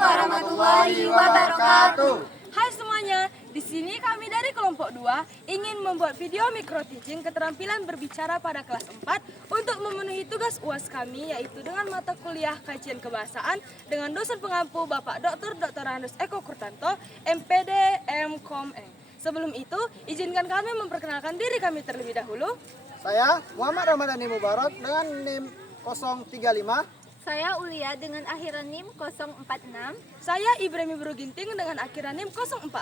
warahmatullahi wabarakatuh. Hai semuanya, di sini kami dari kelompok 2 ingin membuat video micro teaching keterampilan berbicara pada kelas 4 untuk memenuhi tugas UAS kami, yaitu dengan mata kuliah kajian kebahasaan dengan dosen pengampu Bapak Dr. Andes Eko Kurtanto, MPD MKom. Sebelum itu, izinkan kami memperkenalkan diri kami terlebih dahulu. Saya Muhammad Ramadhani Mubarak dengan NIM 035. Saya Ulia dengan akhiran NIM 046. Saya Ibrahim Ibru Ginting dengan akhiran NIM 048.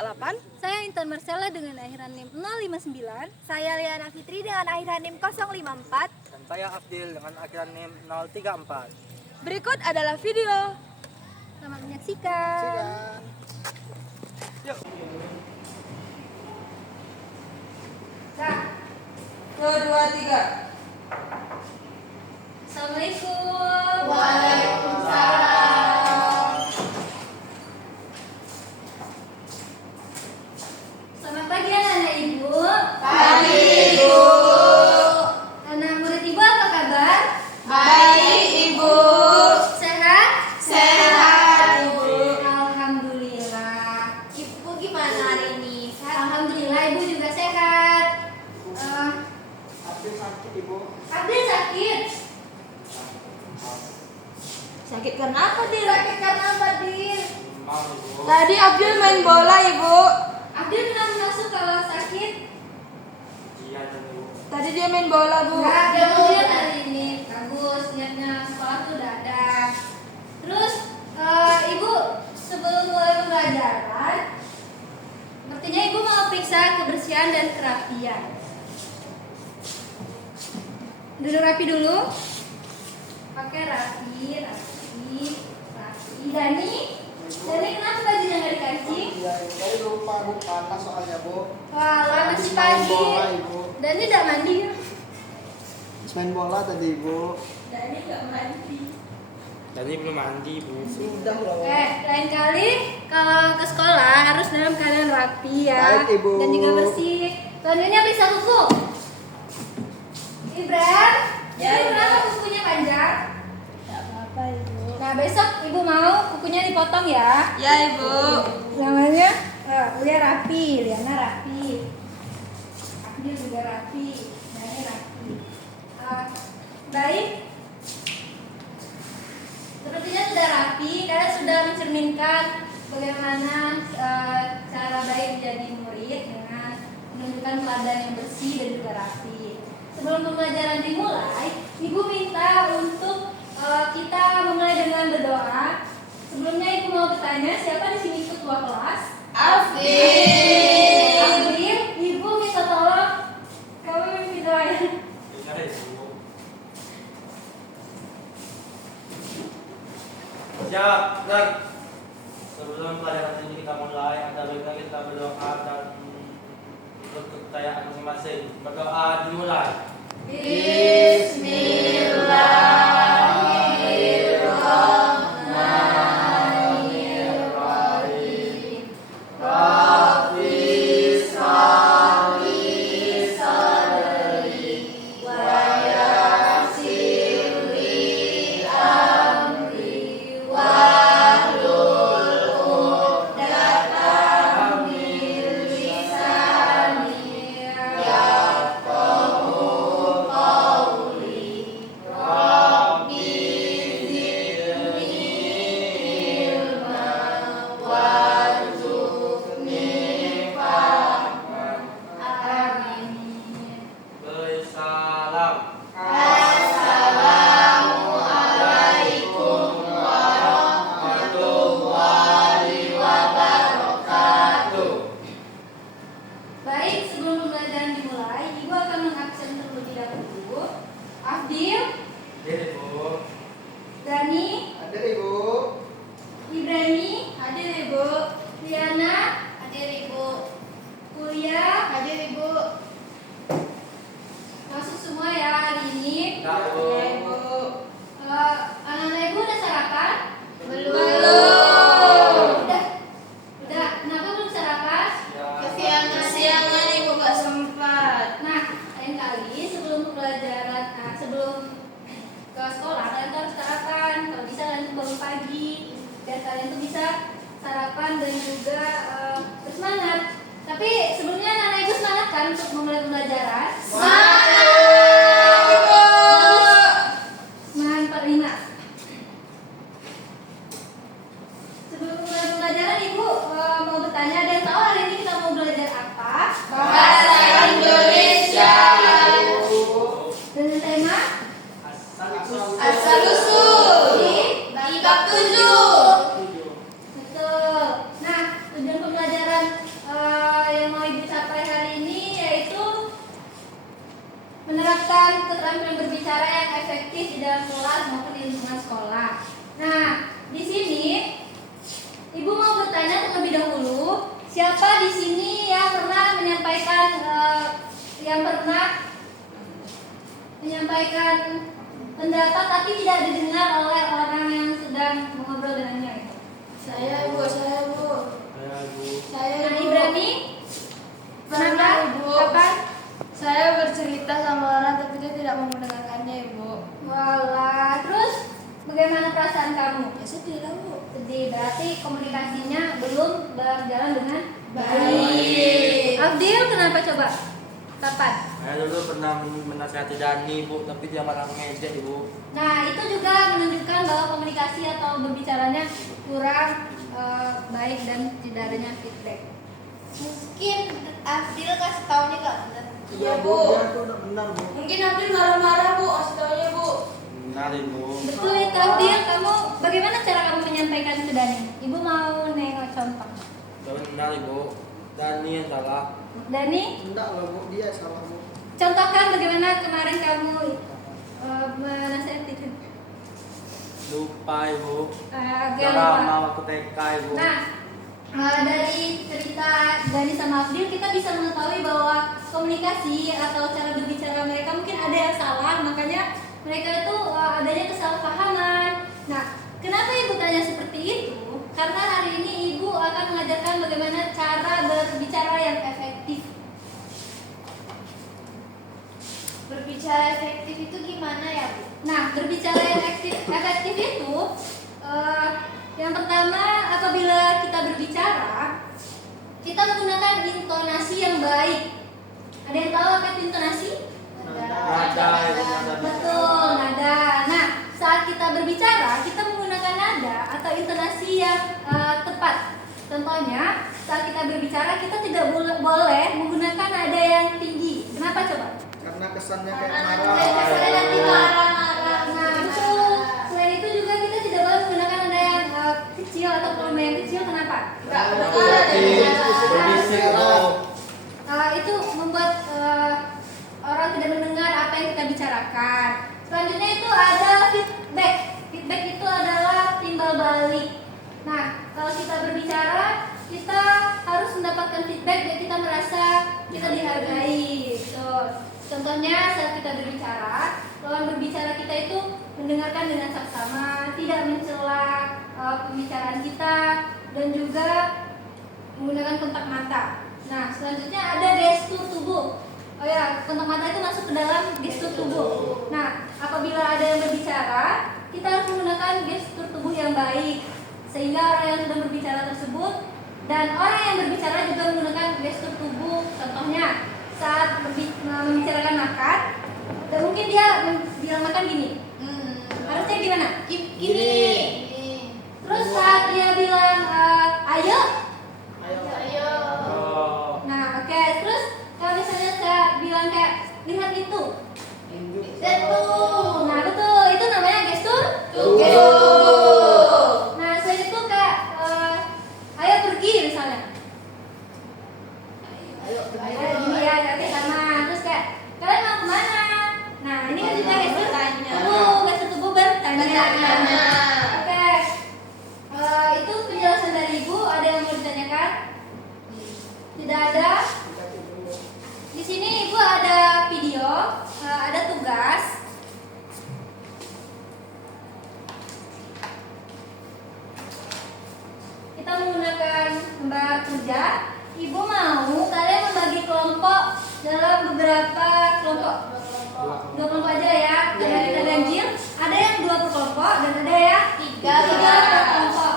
Saya Intan Marcella dengan akhiran NIM 059. Saya Liana Fitri dengan akhiran NIM 054. Dan saya Abdil dengan akhiran NIM 034. Berikut adalah video. Selamat menyaksikan. Yuk. 1, 2, 3. Assalamualaikum. Waalaikumsalam. Selamat pagi anak-anak ibu. Pagi, Ibu. Anak murid ibu apa kabar? Baik, Ibu. Sehat? Sehat, Ibu. Alhamdulillah. Ibu gimana hari ini? Alhamdulillah ibu juga sehat. Abdul sakit Ibu. Abdul sakit. Sakit karena apa, Dil? Sakit karena apa, Din? Tadi Abdul main bola, Ibu. Abdul pernah masuk kalau sakit? Iya, Ibu. Tadi dia main bola, Bu. Enggak, dia ujian hari ini. Bagus, niatnya sekolah tuh udah ada. Terus, ibu sebelum mulai pembelajaran, sepertinya ibu mau periksa kebersihan dan kerapian. Duduk rapi dulu. Pakai rapi. Dani kenapa bajunya nggak dikancing? Iya, tadi lupa Bu, panas soalnya Bu. Wah, masih Main pagi. bola Ibu. Dani udah mandi ya? Main bola tadi Ibu. Dani nggak mandi. Tadi belum mandi, Bu. Sudah loh. Lain kali kalau ke sekolah harus dalam keadaan rapi ya. Baik, Ibu. Dan juga bersih. Selanjutnya periksa kuku. Ibran, jadi kenapa kukunya panjang? Tidak apa-apa, Ibu. Nah, besok ibu mau kukunya dipotong ya. Ya, Ibu. Namanya Ulia rapi, Liana rapi. Abdul juga rapi. Dani rapi. Baik. Sepertinya sudah rapi, kalian sudah mencerminkan bagaimana cara baik menjadi murid dengan menunjukkan teladan yang bersih dan juga rapi. Sebelum pembelajaran dimulai, ibu minta untuk kita memulai dengan berdoa. Sebelumnya ibu mau bertanya, siapa di sini ketua kelas? Afif. Ibu minta tolong kamu memimpin doa ya. Iya, Ibu. Siap, gerak. Sebelum pelajaran ini kita mulai, ada baiknya kita berdoa dan untuk kepercayaan masing-masing. Berdoa dimulai. Bismillahirrahmanirrahim. Rabbi shrahli sadri wa yassir li amri wahlul 'uqdatam min lisani yafqahu qawli. kalian tuh bisa sarapan dan juga bersemangat. Tapi sebelumnya anak ibu semangat kan untuk memulai pembelajaran? Semangat 45. Sebelum mulai pembelajaran ibu mau bertanya, ada yang tahu hari ini kita mau belajar apa? Bahasa Indonesia. Dengan tema Asal-usul. di Bab 7. betul. Nah, tujuan pembelajaran yang mau ibu capai hari ini yaitu menerapkan keterampilan berbicara yang efektif di dalam kelas maupun di lingkungan sekolah. Nah, di sini ibu mau bertanya terlebih dahulu, siapa di sini yang pernah menyampaikan pendapat tapi tidak didengar oleh orang yang sedang mengobrol dengannya? Saya Bu. Nah, Ibrani, Pernah, Ibu. Kapan? Saya bercerita sama orang tapi dia tidak mau mendengarkannya, Ibu. Walah, terus bagaimana perasaan kamu? Ya sedih lah, Bu. Sedih, berarti komunikasinya belum berjalan dengan Baik. Abdil, kenapa coba? Kapan? Saya dulu pernah menasihati Dani, Bu, tapi dia malah ngejek, Ibu. Nah, itu juga menunjukkan bahwa komunikasi atau berbicaranya kurang baik dan tidak adanya feedback. Mungkin Abdil kasih taunya gak benar. Iya Bu, dia tuh udah benar Bu. Mungkin Abdil marah-marah, Bu. Kasih taunya, Bu. Benar, Ibu. Betul itu Abdil, kamu bagaimana cara kamu menyampaikan ke Dani? Ibu mau nengok contoh. Benar, Ibu. Dani yang salah. Dani, Enggak lah Bu, dia salah Bu. contohkan bagaimana kemarin kamu menasihati itu. Lupa, Ibu. Agak Udah lupa. lama waktu TK, Ibu. Nah, dari cerita Dani sama Abdil kita bisa mengetahui bahwa komunikasi atau cara berbicara mereka mungkin ada yang salah, makanya mereka itu adanya kesalahpahaman. Nah, kenapa ibu tanya seperti itu? Karena hari ini ibu akan mengajarkan bagaimana cara berbicara yang efektif. Berbicara efektif itu gimana ya, Bu? Nah, berbicara yang efektif itu yang pertama, apabila kita berbicara, kita menggunakan intonasi yang baik. Ada yang tahu apa itu intonasi? Nada, Ibu, nada. Betul, nada. Nah, saat kita berbicara, kita menggunakan nada atau intonasi yang tepat. Contohnya, saat kita berbicara, kita tidak boleh menggunakan nada yang tinggi. Kenapa coba? Karena kesannya kayak Saya nanti marah. marah-marah. Nah, betul. Selain itu juga kita tidak boleh menggunakan nada yang kecil atau volume yang kecil. Kenapa? Enggak Berbisik, Bu. Itu membuat orang tidak mendengar apa yang kita bicarakan. Selanjutnya itu ada feedback. Feedback itu adalah timbal balik. Nah, kalau kita berbicara, kita harus mendapatkan feedback dan kita merasa kita dihargai. Betul. Contohnya saat kita berbicara, lawan berbicara kita itu mendengarkan dengan saksama, tidak mencela pembicaraan kita, dan juga menggunakan kontak mata. Nah, selanjutnya ada gestur tubuh. Oh ya, kontak mata itu masuk ke dalam gestur tubuh. Nah, apabila ada yang berbicara, kita harus menggunakan gestur tubuh yang baik, sehingga orang yang sedang berbicara tersebut dan orang yang berbicara juga menggunakan gestur tubuh. Contohnya, saat membicarakan makan, dan mungkin dia bilang makan gini. Harusnya gimana? Gini. Terus saat dia bilang ayo. Ayo. Oh. Nah, oke. Terus kalau misalnya saya bilang kayak lihat itu. Itu. Nah, betul. Itu namanya gestur Tubuh. Nah, selain itu kayak ayo pergi misalnya. Ayo. Gini ya, berarti sama. Terus kayak kalian mau kemana? Nah, ini kan juga gestur tubuh. Gestur tubuh bertanya. Bertanya. Oke. Itu penjelasan dari Ibu. Ada yang mau ditanyakan? Tidak ada. Di sini Ibu ada video, ada tugas. Kita menggunakan lembar kerja. Ibu mau kalian membagi kelompok dalam beberapa kelompok. Dua kelompok aja ya. Karena kita ganjil. Ada yang 2 per kelompok dan ada yang 3 per kelompok.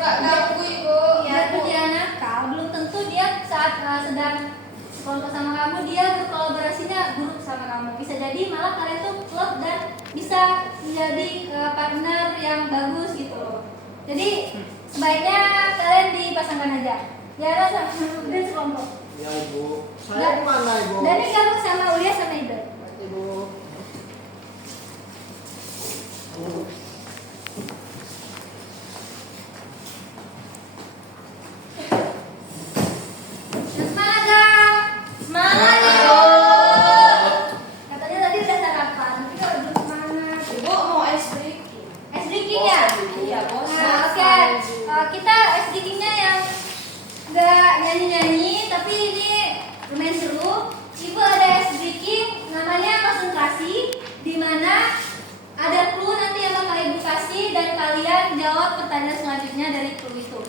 nggak ganggu ibu. Ya, itu dia nakal. Belum tentu dia saat sedang sekelompok sama kamu dia berkolaborasinya buruk sama kamu. Bisa jadi malah kalian tuh klop dan bisa menjadi partner yang bagus gitu loh. Jadi sebaiknya kalian dipasangkan aja. Tiara sama Udin sekelompok. Ya ibu. Saya kemana ibu? Dani kamu sama Ulia sama Ida. Ibu. Semangat dong. Semangat Ibu. ibu. Katanya tadi udah sarapan, tapi kalau belum semangat. Ibu mau ice breaking. Es drinking ya? Iya bos. Nah, oke. Kita es drinkingnya yang nggak nyanyi-nyanyi, tapi ini lumayan seru. Ibu ada es drinking namanya konsentrasi, di mana ada clue nanti yang bakal ibu kasih dan kalian jawab pertanyaan selanjutnya dari clue itu.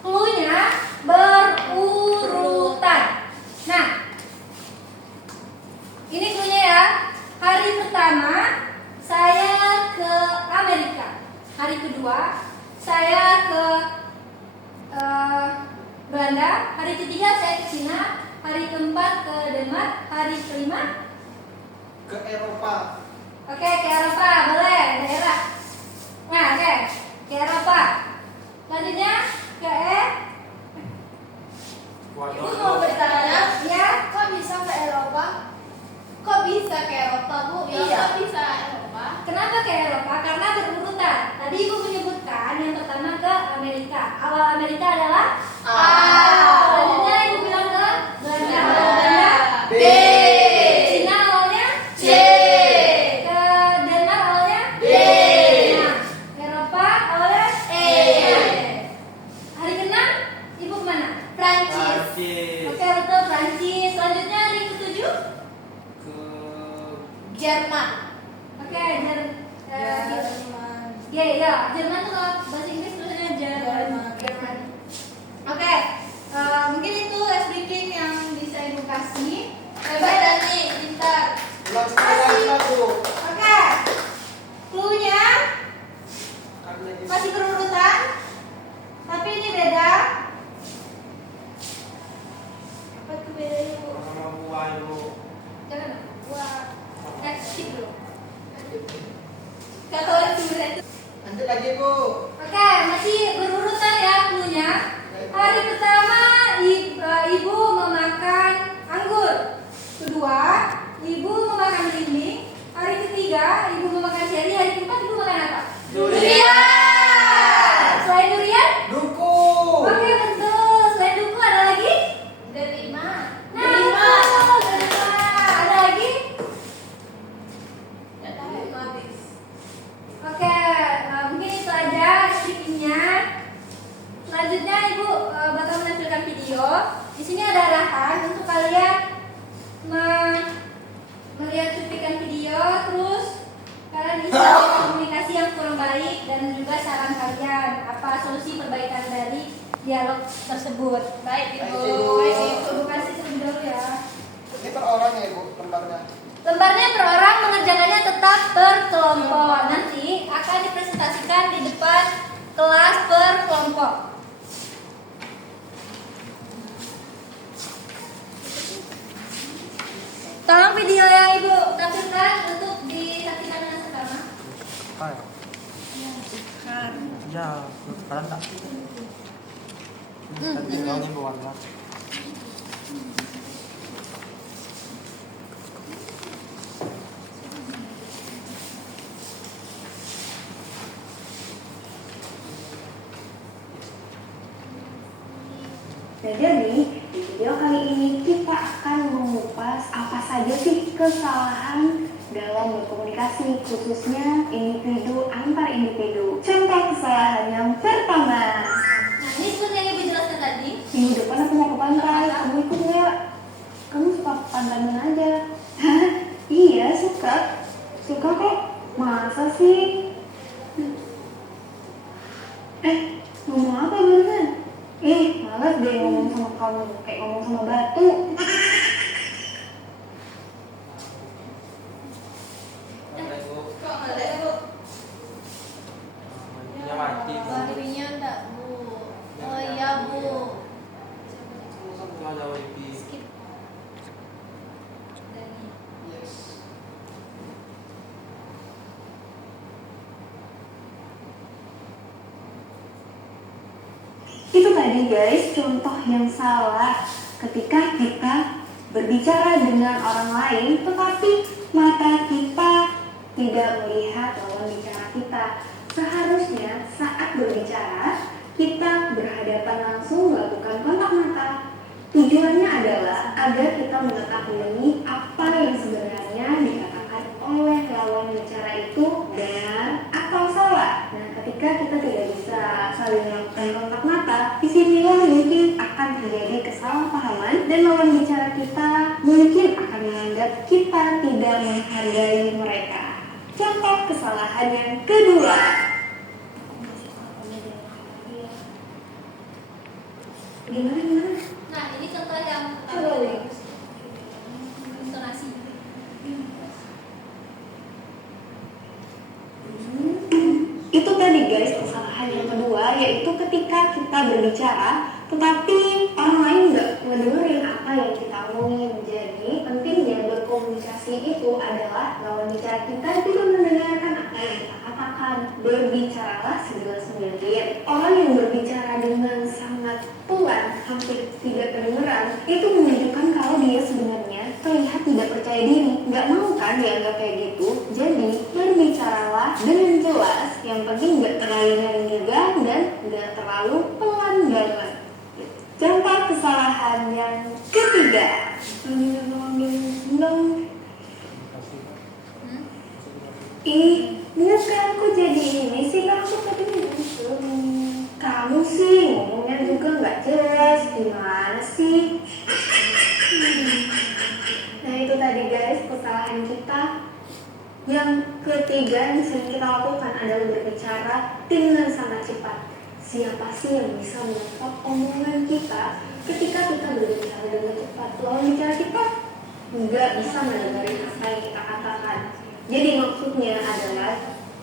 Clue-nya berurutan. Nah, ini clue-nya ya. Hari pertama saya ke Amerika. Hari kedua saya ke Belanda. Hari ketiga saya ke Cina. Hari keempat ke Denmark. Hari kelima Ke Eropa. oke ke Eropa, boleh daerah. Nah, oke ke Eropa. Selanjutnya ke Ibu mau bertanya, ya. kok bisa ke Eropa? Kok bisa ke Eropa bu? Ya, Iya. kok bisa Eropa? Kenapa ke Eropa? Karena berurutan. Tadi ibu menyebutkan yang pertama ke Amerika. Awal Amerika adalah A. Selanjutnya ibu bilang ke Belanda. Belanda B. Cina awalnya C. ke Denmark awalnya D. Nah, Eropa awalnya E. Hari ke-6 ibu kemana? Prancis. Prancis. Oke betul Prancis. Selanjutnya hari ke-7 Ke Jerman. oke Jerman. ya Jerman tuh kalau bahasa Inggris tulisannya Jerman. Jerman. Oke, mungkin itu es breaking yang bisa ibu kasih. Hebat Dani, pintar. Ulang sekali lagi lah bu. Oke, clue-nya Karena ini masih berurutan, tapi ini beda. Apa tuh bedanya bu? sama buah ibu. Jangan, wah, skip dulu. Gak tahu itu berarti. lanjut lagi bu. Oke, masih berurutan ya clue-nya. Hari pertama ibu memakan anggur. Kedua, ibu memakan belimbing. Hari ketiga, ibu memakan cherry. Hari keempat, ibu makan apa? Durian. Selain durian? Duku. Oke, betul. Selain duku ada lagi? Delima. Nah, betul. Ada lagi? Nggak tahu habis. Oke, mungkin itu aja sedikitnya. Selanjutnya ibu bakal menampilkan video. Di sini ada arahan untuk kalian melihat cuplikan video, terus kalian bisa komunikasi yang kurang baik dan juga saran kalian apa solusi perbaikan dari dialog tersebut. Baik ibu. Baik, Ibu. Baik, ibu kasih terlebih dahulu ya. Ini per orang ya bu lembarnya. Lembarnya per orang, mengerjakannya tetap per kelompok. Nanti akan dipresentasikan di depan kelas per kelompok. Tolong video yang ibu tampilkan untuk disaksikan dengan seksama. Hai. Ya, sekarang tak. Tadi ini berwarna. Nah, jadi di video kali ini kita akan mengupas apa saja sih kesalahan dalam berkomunikasi, khususnya individu antar individu. Contoh kesalahan yang pertama. Nah, ini seperti yang ibu jelaskan tadi. Minggu depan aku mau ke pantai, kamu ikut nggak? Kamu suka pantai mana aja? Hah? Iya, suka. Suka kok. Masa sih? Ngomong apa barusan? Malas deh ngomong sama kamu, kayak ngomong sama batu. Ada ibu. Kok nggak ada bu? Ya mati. Baterainya enggak bu. Itu tadi guys contoh yang salah ketika kita berbicara dengan orang lain tetapi mata kita tidak melihat lawan bicara kita. Seharusnya saat berbicara kita berhadapan langsung melakukan kontak mata. Tujuannya adalah agar kita mengetahui apa yang sebenarnya dikatakan oleh lawan bicara itu benar atau salah. Nah, ketika kita tidak bisa saling melakukan kontak mata, disinilah mungkin akan terjadi kesalahpahaman dan lawan bicara kita mungkin akan menganggap kita tidak menghargai mereka. Contoh kesalahan yang kedua. Gimana? Nah, ini contoh yang Coba lihat. intonasi. Itu tadi guys kesalahan yang kedua, yaitu ketika kita berbicara tetapi orang lain nggak ngedengerin apa yang kita omongin. Jadi pentingnya berkomunikasi itu adalah lawan bicara kita juga mendengarkan apa yang kita katakan. Berbicaralah sejelas mungkin. Orang yang berbicara dengan sangat pelan, hampir tidak kedengeran, itu menunjukkan kalau dia sebenarnya terlihat tidak percaya diri. Nggak mau kan dianggap kayak gitu. Jadi berbicaralah dengan jelas, yang penting nggak terlalu nyaring juga dan nggak terlalu pelan banget. Contoh kesalahan yang ketiga. Mukaku jadi ini sih, aku tadi kamu sih ngomongnya juga nggak jelas, gimana sih? Nah itu tadi guys kesalahan kita. Yang ketiga yang sering kita lakukan adalah berbicara dengan sangat cepat. Siapa sih yang bisa menangkap omongan kita ketika kita berbicara dengan cepat? Lawan bicara kita nggak bisa mendengar apa yang kita katakan. Jadi maksudnya adalah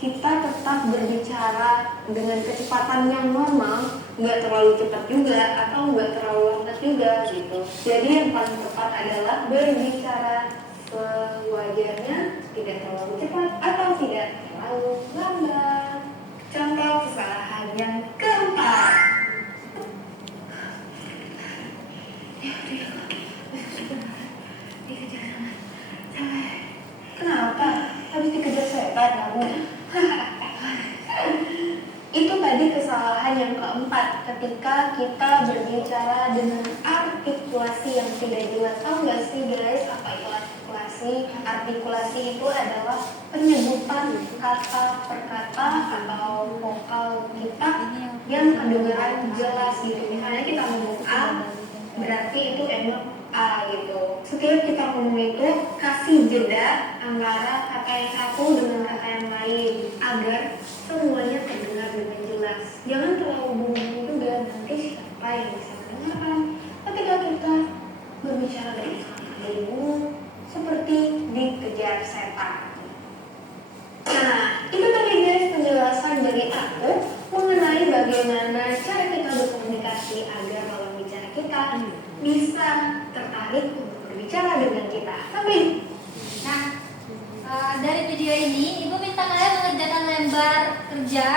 kita tetap berbicara dengan kecepatan yang normal, nggak terlalu cepat juga atau nggak terlalu lambat juga gitu. Jadi yang paling tepat adalah berbicara sewajarnya, tidak terlalu cepat atau tidak terlalu lambat. Contoh kesalahan yang keempat. Kenapa? Habis dikejar setan kamu? Itu tadi kesalahan yang keempat ketika kita berbicara dengan artikulasi yang tidak jelas. Tahu nggak sih guys apa itu artikulasi? Artikulasi itu adalah penyebutan kata per kata atau vokal kita yang kedengaran jelas gitu. Misalnya kita ngomong A, berarti itu emang A gitu. Setiap kita ngomong itu kasih jeda antara kata yang satu dengan kata yang lain agar semuanya terdengar dengan jelas. Jangan terlalu buru-buru juga, nanti siapa yang bisa mendengarkan ketika kita berbicara dengan sangat buru seperti dikejar setan. Nah, itu tadi guys penjelasan dari aku mengenai bagaimana cara kita berkomunikasi agar lawan bicara kita bisa tertarik untuk berbicara dengan kita. Tapi, Dari video ini, Ibu minta kalian mengerjakan lembar kerja.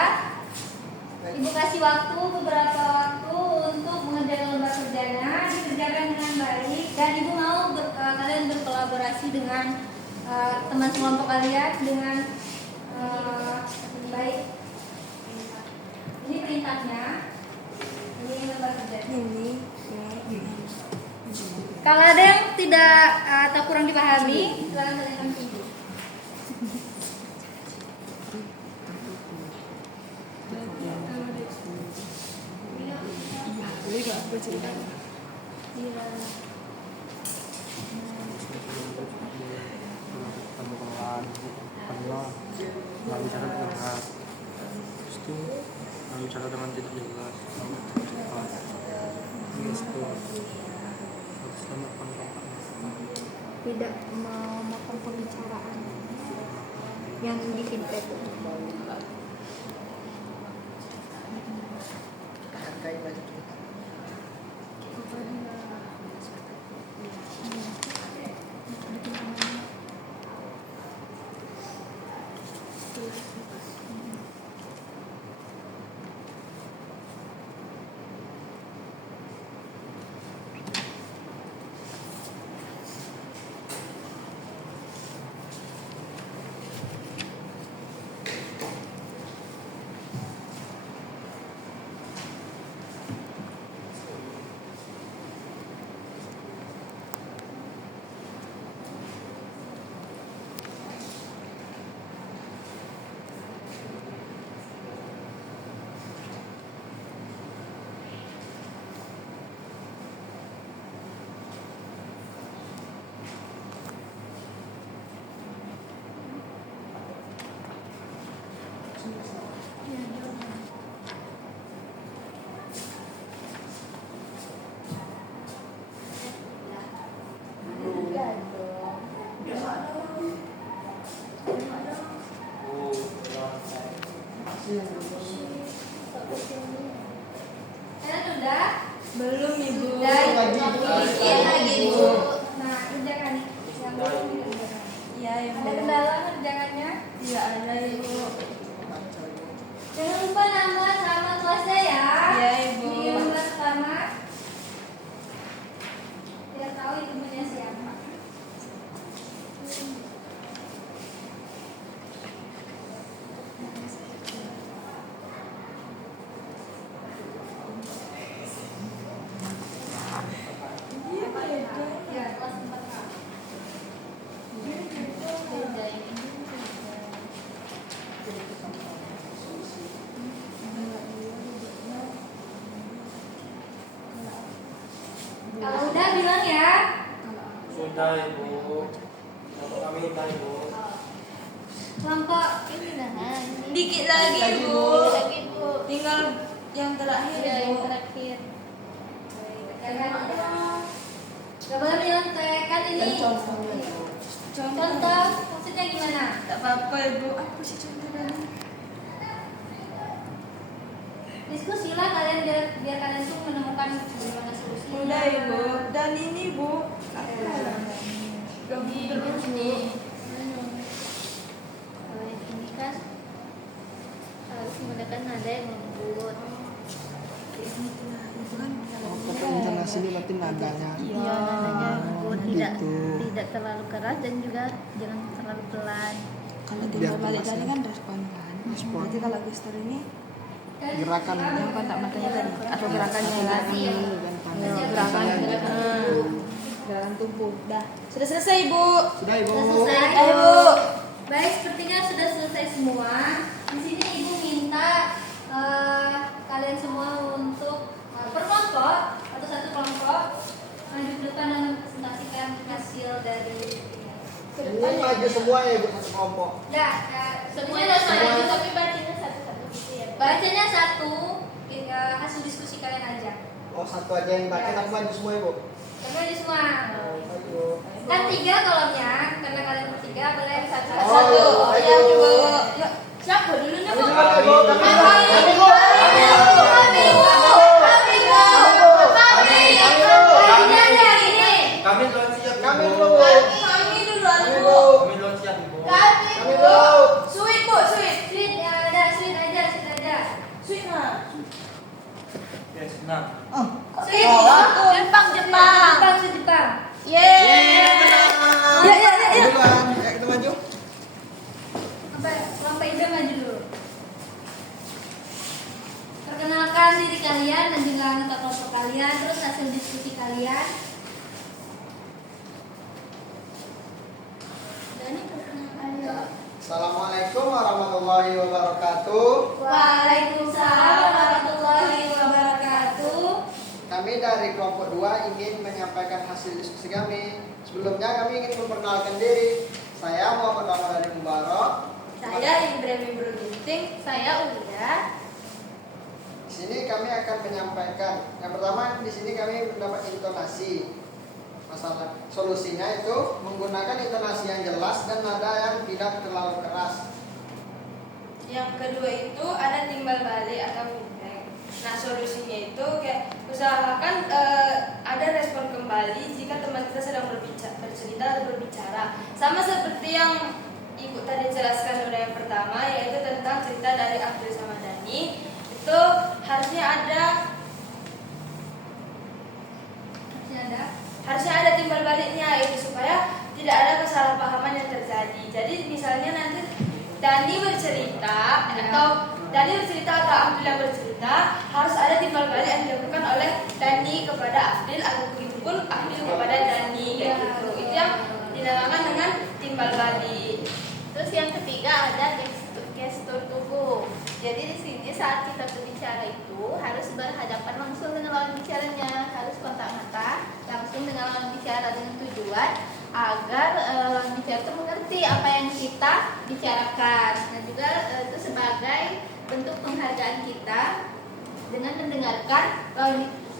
Ibu kasih waktu beberapa waktu untuk mengerjakan lembar kerjanya, dikerjakan dengan baik, dan Ibu mau kalian berkolaborasi dengan teman kelompok kalian dengan baik. Ini perintahnya. Ini lembar kerjanya. Kalau ada yang tidak atau kurang dipahami, silakan tanyakan ke Ibu. Nggak bicara dengan hak, terus itu nggak bicara dengan tidak jelas, cepat, itu harus melakukan kontak. Tidak memotong pembicaraan yang di feedback. Kalian sudah? Belum ibu. Sudah, Lagi. dikit lagi bu. Nah, kerjakan yang belum dikerjakan. Iya ibu. Ada kendala kerjakannya? Iya ada ibu. Jangan lupa nama sama kelasnya ya. Iya, Ibu. Di kelas pertama. Biar tahu itu punya siapa. Ya, kelas 4A. Kalau udah bilang ya. Sudah ibu. Kami udah ibu. Kelompok ini dah. Dikit lagi ibu. Lagi bu. Tinggal yang terakhir Ya, yang ibu. terakhir. Gak boleh menyontek kan ini. Contoh maksudnya gimana? Tak apa-apa ibu. Apa sih contohnya? Diskusi lah kalian biar kalian tuh menemukan bagaimana solusinya. Udah ibu. Dan ini bu. Komputer ini. Kalau yang ini kan harus menggunakan nada yang lembut. Intonasi ini berarti nadanya. Iya, nadanya lembut, gitu. tidak terlalu keras dan juga jangan terlalu pelan. Kalau Biar timbal balik puas tadi ya. kan respon kan. Respon. Berarti kalau gestur ini Gerakan yang kontak matanya tadi atau gerakannya kan. Iya. Gerakan gerakan tubuh. Dah. Sudah selesai ibu. Sudah ibu. Sudah selesai. Ayo. Baik, sepertinya sudah selesai semua. Di sini ibu minta kalian semua untuk per kelompok atau satu kelompok maju ke depan dan mempresentasikan hasil dari Ini maju semua ya ibu satu kelompok. ya, semuanya maju tapi bacanya satu-satu gitu ya. Bacanya satu, hasil diskusi kalian aja. Oh satu aja yang baca, tapi maju semua ibu. Tapi aja semua. Maju. Kan 3 kolomnya, karena kalian bertiga boleh satu. Oh, Satu. iya. Ya, Ayo. coba. Yuk. Siapa dulu nih, Kami Bu? duluan ya ibu. Kami duluan. Kami Kami dulu. Kami duluan siap ibu. Kami dulu. Kami duluan, Kami Bu. dulu. Kami duluan siap ibu. Kami Kami dulu. dulu. Sweet, Bu, sweet. Sweet, ya ada, sweet aja, sweet aja. Sweet mah. Ya, senang. Sweet. Jepang. Jepang, sweet Jepang. Yeay. Ya. Kami duluan. Ya kita maju. Kelompok Ida maju dulu. Perkenalkan diri kalian dan juga anggota kelompok kalian, terus hasil diskusi kalian. Dani perkenalkan. Assalamualaikum warahmatullahi wabarakatuh. Waalaikumsalam warahmatullahi wabarakatuh. Kami dari kelompok 2 ingin menyampaikan hasil diskusi kami. Sebelumnya kami ingin memperkenalkan diri. Saya Muhammad Ramadhani Mubarak. Saya Ibrahim Ibnu Ginting, saya Ulia. Di sini kami akan menyampaikan. Yang pertama di sini kami mendapat intonasi. Masalah solusinya itu menggunakan intonasi yang jelas dan nada yang tidak terlalu keras. Yang kedua itu ada timbal balik atau feedback. Nah solusinya itu kayak usahakan ada respon kembali jika teman kita sedang bercerita atau berbicara. Sama seperti yang Ibu tadi jelaskan udah yang pertama, yaitu tentang cerita dari Abdul sama Dani. Itu harusnya ada timbal baliknya, itu supaya tidak ada kesalahpahaman yang terjadi. Jadi misalnya nanti Dani bercerita atau Abdul yang bercerita, harus ada timbal balik yang dilakukan oleh Dani kepada Abdul atau begitu pun Abdul kepada Dani kayak gitu. Itu yang dinamakan dengan timbal balik. Terus yang ketiga ada gestur tubuh. Jadi di sini saat kita berbicara itu harus berhadapan langsung dengan lawan bicaranya, harus kontak mata langsung dengan lawan bicara dengan tujuan agar lawan bicara itu mengerti apa yang kita bicarakan, dan juga itu sebagai bentuk penghargaan kita dengan mendengarkan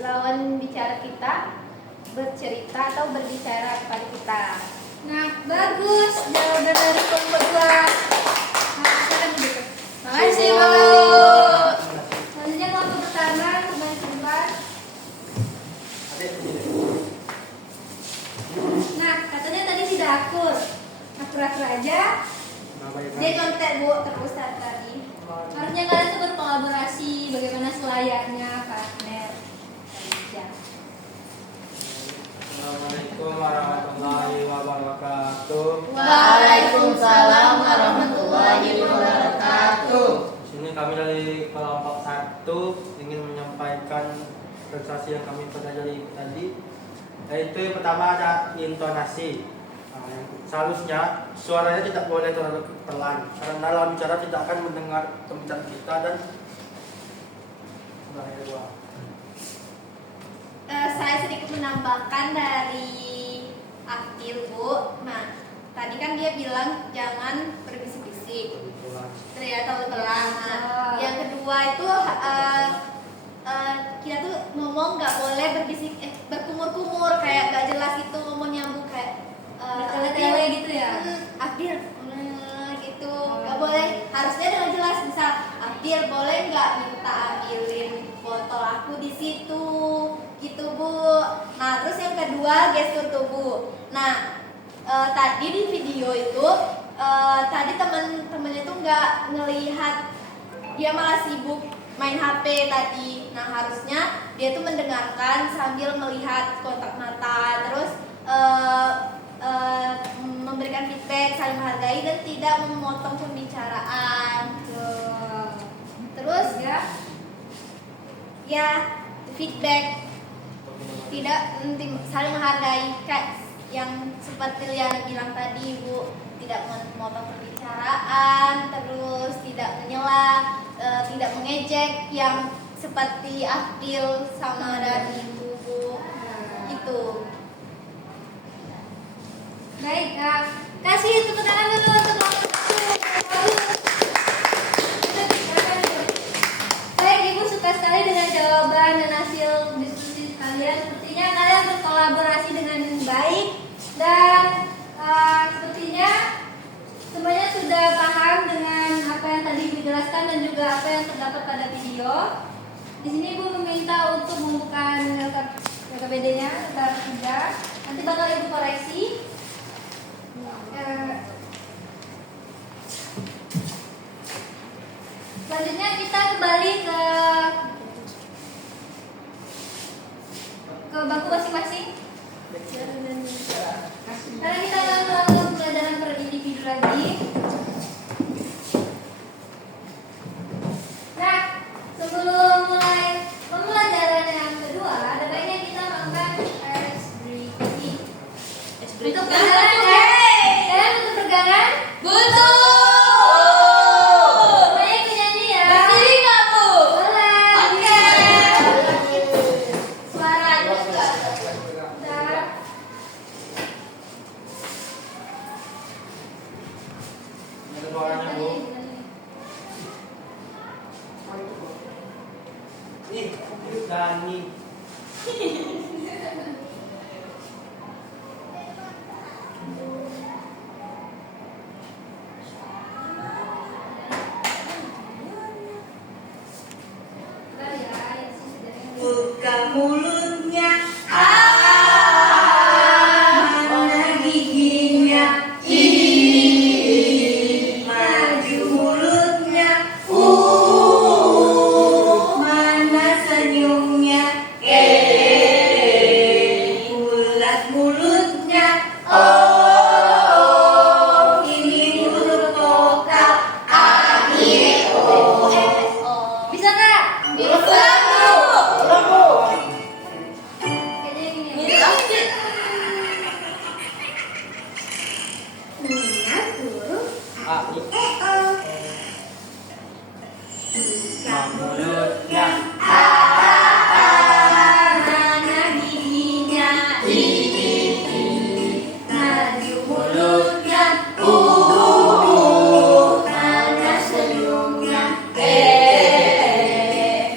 lawan bicara kita bercerita atau berbicara kepada kita. Nah, bagus jawaban dari kelompok 2. Nah, silakan duduk. Makasih, Bu. Selanjutnya kelompok pertama kembali tempat. Nah, katanya tadi tidak akur. Akur-akur aja. Dia contek Bu terus tadi. Harusnya kalian tuh berkolaborasi bagaimana selayaknya partner kerja. Assalamualaikum warahmatullahi wabarakatuh. Waalaikumsalam warahmatullahi wabarakatuh. Di sini kami dari kelompok 1 ingin menyampaikan sensasi yang kami pelajari tadi, yaitu yang pertama ada intonasi. Nah, yang seharusnya suaranya tidak boleh terlalu pelan karena dalam bicara tidak akan mendengar pembicaraan kita dan Saya sedikit menambahkan dari Akil Bu. Nah, tadi kan dia bilang jangan berbisik-bisik, ternyata pelan. Nah, yang kedua itu kita tuh ngomong nggak boleh berbisik, berkumur-kumur kayak nggak jelas gitu, ngomong nyambung kayak tele-tele gitu ya. Akil gitu, nggak boleh. Harusnya dengan jelas, misal Akil boleh nggak minta ambilin botol aku di situ, gitu Bu. Nah terus yang kedua gestur tubuh. Nah tadi di video itu tadi temen-temennya tuh nggak ngelihat, dia malah sibuk main HP tadi. Nah harusnya dia tuh mendengarkan sambil melihat kontak mata, terus memberikan feedback, saling menghargai dan tidak memotong pembicaraan. Terus ya feedback, tidak saling menghargai kayak yang seperti yang bilang tadi Bu, tidak memotong pembicaraan, terus tidak menyela, tidak mengejek yang seperti Akil sama dari Ibu Bu gitu. Baik, kasih tepuk tangan dulu untuk kelompok 1. Baik, Ibu suka sekali dengan jawaban dan hasil diskusi kalian. Sepertinya kalian berkolaborasi dengan baik dan sepertinya semuanya sudah paham dengan apa yang tadi dijelaskan dan juga apa yang terdapat pada video. Di sini Ibu meminta untuk membuka LKPD-nya secara 3. Nanti bakal Ibu koreksi. Selanjutnya kita kembali ke bangku masing-masing. Karena kita akan melakukan pembelajaran per individu lagi. Nah, sebelum mulai pembelajaran yang kedua, ada baiknya kita melakukan ice breathing. Untuk pegangan, kalian butuh pegangan? Butuh. Semuanya ikut nyanyi ya. Berdiri nggak Bu? Boleh. Oke. Suaranya juga. Bentar. ada suaranya Bu. Ih, Dani. Bentar ya, yang sisi dari yang Buka mulutnya, mana giginya, maju mulutnya, mana senyumnya, bulat mulutnya, ini huruf vokal A, I, O, F. bisa nggak? Bisa Bu. Kayaknya gini Ini ya. lanjut. Ingat huruf A, I, buka mulutnya. mana giginya, maju mulutnya, mana senyumnya,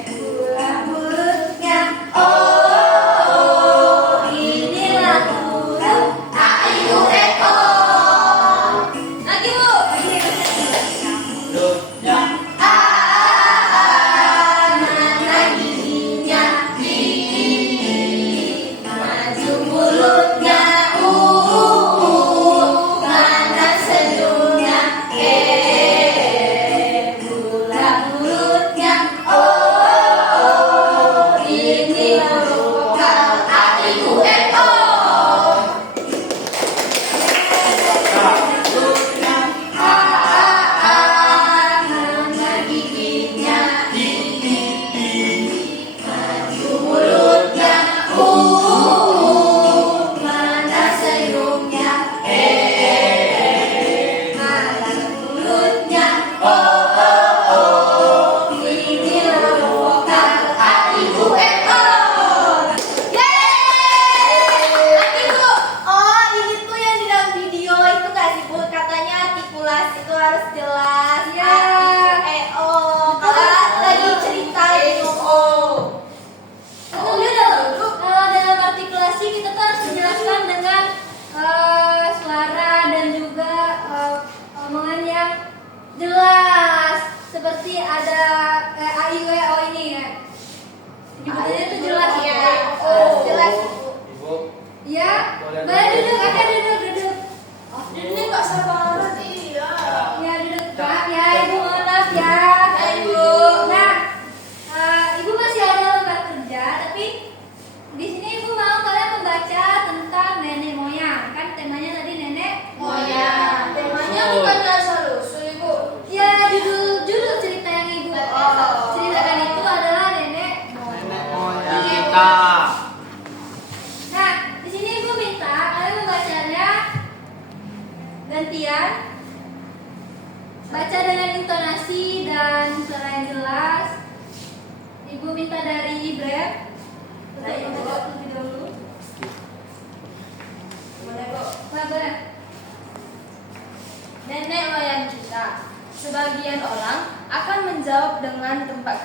buka mulutnya, inilah huruf A, I, U, E, O. Lagi Bu. Mulutnya. A,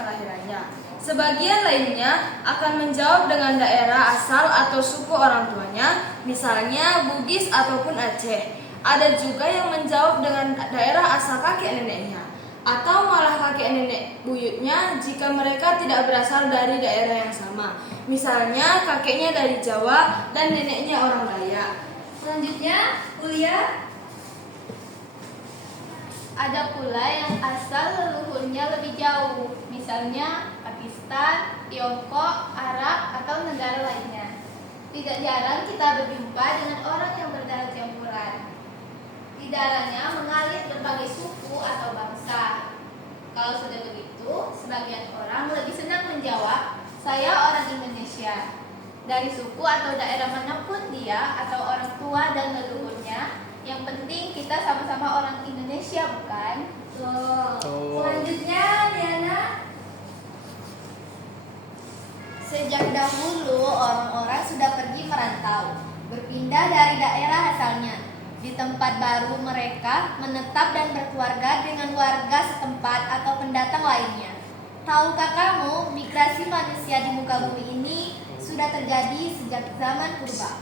kelahirannya. Sebagian lainnya akan menjawab dengan daerah asal atau suku orang tuanya, misalnya Bugis ataupun Aceh. Ada juga yang menjawab dengan daerah asal kakek neneknya, atau malah kakek nenek buyutnya jika mereka tidak berasal dari daerah yang sama. Misalnya kakeknya dari Jawa dan neneknya orang Dayak. Selanjutnya, kuliah. Ada pula yang asal leluhurnya lebih jauh, misalnya Pakistan, Tiongkok, Arab, atau negara lainnya. Tidak jarang kita berjumpa dengan orang yang berdarah campuran. Di darahnya mengalir berbagai suku atau bangsa. Kalau sudah begitu, sebagian orang lebih senang menjawab, saya orang Indonesia. Dari suku atau daerah manapun dia atau orang tua dan leluhurnya, yang penting kita sama-sama orang Indonesia, bukan? Selanjutnya, Diana. Sejak dahulu orang-orang sudah pergi merantau, berpindah dari daerah asalnya. Di tempat baru mereka menetap dan berkeluarga dengan warga setempat atau pendatang lainnya. Tahukah kamu, migrasi manusia di muka bumi ini sudah terjadi sejak zaman purba?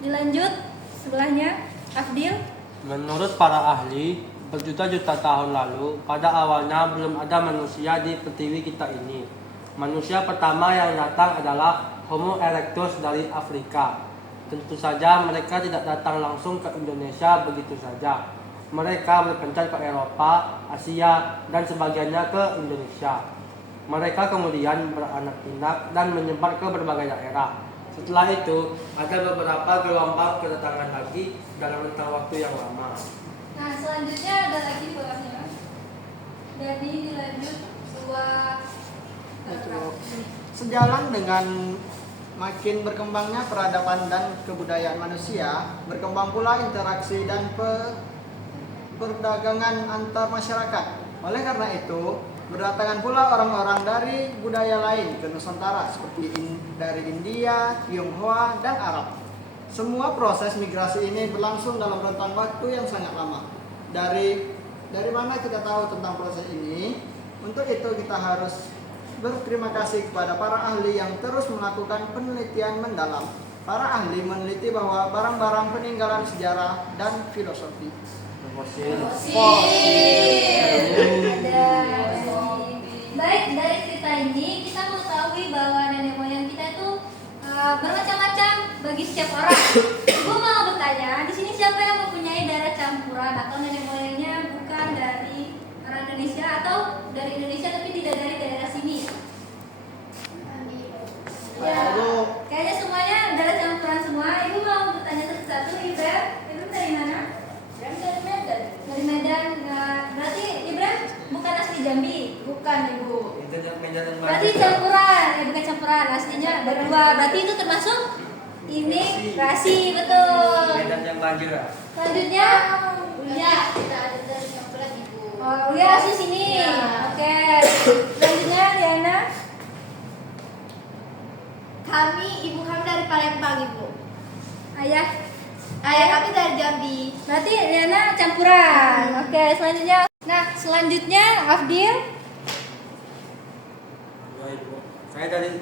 Dilanjut, sebelahnya, Afdil. Menurut para ahli, berjuta-juta tahun lalu, pada awalnya belum ada manusia di pertiwi kita ini. Manusia pertama yang datang adalah Homo erectus dari Afrika. Tentu saja mereka tidak datang langsung ke Indonesia begitu saja. Mereka berpencar ke Eropa, Asia, dan sebagiannya ke Indonesia. Mereka kemudian beranak pinak dan menyebar ke berbagai daerah. Setelah itu, ada beberapa gelombang kedatangan lagi dalam rentang waktu yang lama. Nah, selanjutnya ada lagi bolanya. Jadi dilanjut sebuah Sejalan dengan makin berkembangnya peradaban dan kebudayaan manusia, berkembang pula interaksi dan perdagangan antar masyarakat. Oleh karena itu, berdatangan pula orang-orang dari budaya lain ke Nusantara seperti dari India, Tionghoa, dan Arab. Semua proses migrasi ini berlangsung dalam rentang waktu yang sangat lama. Dari mana kita tahu tentang proses ini? Untuk itu kita harus berterima kasih kepada para ahli yang terus melakukan penelitian mendalam. Para ahli meneliti bahwa barang-barang peninggalan sejarah dan filosofi. Baik, dari cerita ini kita mengetahui bahwa nenek moyang kita itu bermacam-macam bagi setiap orang. Ibu mau bertanya, di sini siapa yang mempunyai darah campuran atau nenek moyangnya bukan dari orang Indonesia atau dari Indonesia tapi tidak dari daerah sini? Ya, kayaknya semuanya darah campuran semua. Ibu mau bertanya satu-satu. Ibrahim dari mana? Dari Medan. Dari Medan. Berarti Ibrahim bukan asli Jambi? Bukan, Ibu. Berarti campuran, bukan campuran. Aslinya berdua. Berarti itu termasuk imigrasi, betul. Medan yang banjir. Selanjutnya, Ulia. Kita ada dari campuran, Ibu. Oh, Ulia asli sini. Ya. Oke. Selanjutnya, Diana. Ibu kami dari Palembang, Ibu. Ayah kami dari Jambi. Berarti Diana campuran. Oke, selanjutnya. Nah, selanjutnya Afdil. Ya, Ibu. Saya dari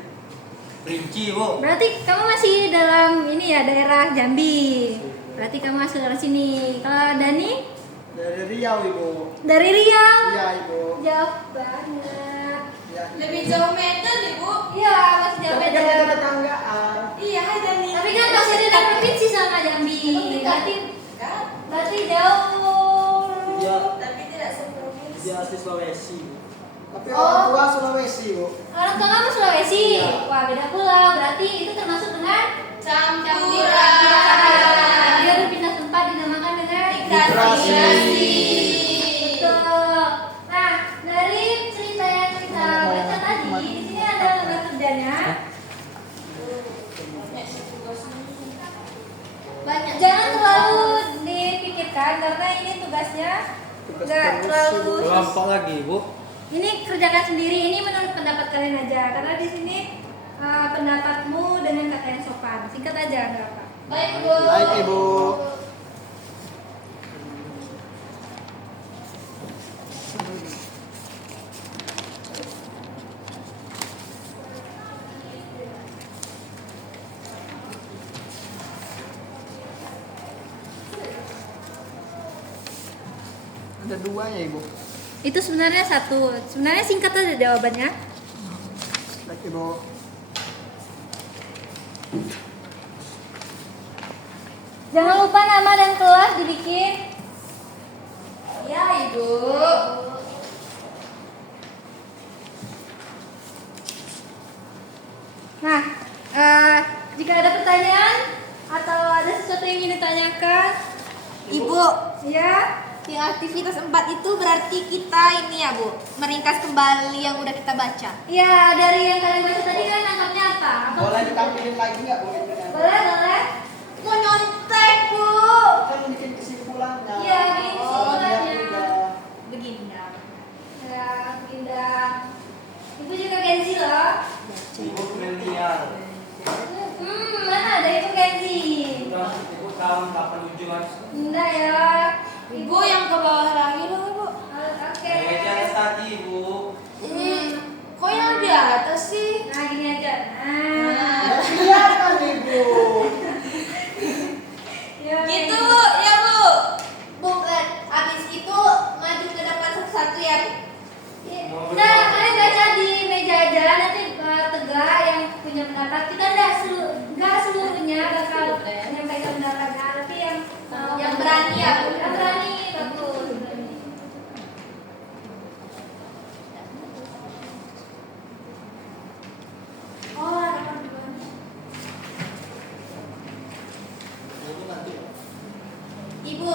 Kerinci, Bu. Berarti kamu masih dalam ini ya, daerah Jambi. Berarti kamu masuk dalam sini. Kalau Dani? Dari Riau, Ibu. Dari Riau. Iya, Ibu. Jauh banget. Ya, Lebih jauh Medan, Ibu. Iya, masih jauh tapi kan beda. kita tetanggaan. Iya, hai Dani. Tapi kan masih beda provinsi sama Jambi. Berarti jauh. Dia, Tapi tidak seprovinsi. dia asli Sulawesi. Tapi orang tua Sulawesi, Bu. Orang tua kamu Sulawesi. Wah, beda pulau. Berarti itu termasuk dengan Campuran. Dia berpindah tempat dinamakan dengan Migrasi. Betul. Nah, dari cerita yang kita baca tadi, di sini ada lembar kerjanya. Banyak. Jangan terlalu dipikirkan karena ini tugasnya nggak terlalu. Kelompok lagi, Bu. Ini kerjakan sendiri. Ini menurut pendapat kalian aja. Karena di sini pendapatmu dengan kata yang sopan. Singkat aja berapa? Baik, Bu. Baik, Ibu. Ada 2 ya Ibu. Itu sebenarnya 1. Sebenarnya singkat aja jawabannya. Baik Ibu. Jangan lupa nama dan kelas dibikin. Ya, Ibu. Nah, jika ada pertanyaan atau ada sesuatu yang ingin ditanyakan, Ibu, ya, yang aktivitas 4 itu berarti kita ini ya Bu, meringkas kembali yang udah kita baca. ya dari yang kalian baca tadi kan nangkapnya apa? Boleh ditampilin lagi nggak Bu? Boleh, boleh. Mau nyontek Bu. Kan bikin kesimpulannya. Iya, bikin kesimpulannya. Biar mudah. Begini ya. Ya, Indah. Ibu juga Kenzi loh. Ibu milenial. Mana ada Ibu Kenzi? Ibu tahun 87 kan. Enggak ya. Ibu yang ke bawah lagi dong, Ibu. Oke. Kayaknya ada tadi Ibu. Kok yang di atas sih? Nah, gini aja. Ya, kelihatan Ibu. Ya, Gitu Bu, ya Bu. Bukan, habis itu maju ke depan satu-satu ya. Nah, kalian baca di meja aja nanti tegak yang punya pendapat. Kita enggak seluruhnya bakal menyampaikan pendapatnya, tapi yang berani ya, Bu. Yang berani bagus. Oh, ada dua. Ibu,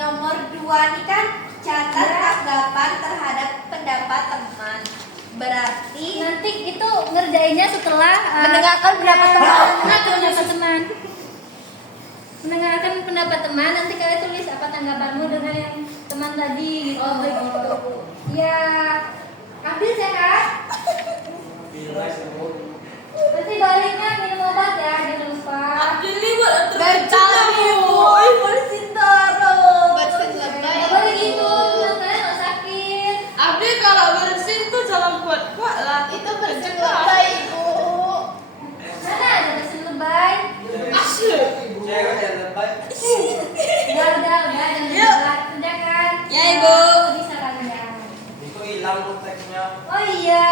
nomor 2 nih kan catat tanggapan terhadap pendapat teman. Berarti Nanti itu ngerjainnya setelah mendengarkan pendapat teman. mendengarkan pendapat teman. Mendengarkan pendapat teman, nanti kalian tulis apa tanggapanmu dengan yang teman tadi gitu. Oh, begitu. Ya, ambil sehat. Bila Ibu. Berarti baliknya minum obat ya, jangan lupa. Jadi buat Bercinta, Bu. bercinta. Nggak boleh gitu, bilang kalian nggak sakit. Abi kalau bersin tuh jangan kuat-kuat lah. Itu bercinta, Ibu. Mana ada mesin lebay? Asli. Cewek yang lebay. Udah, jangan Yuk. berat. Udah kan? Ya, Ibu. Bisa kalian. Itu hilang konteksnya. Oh iya.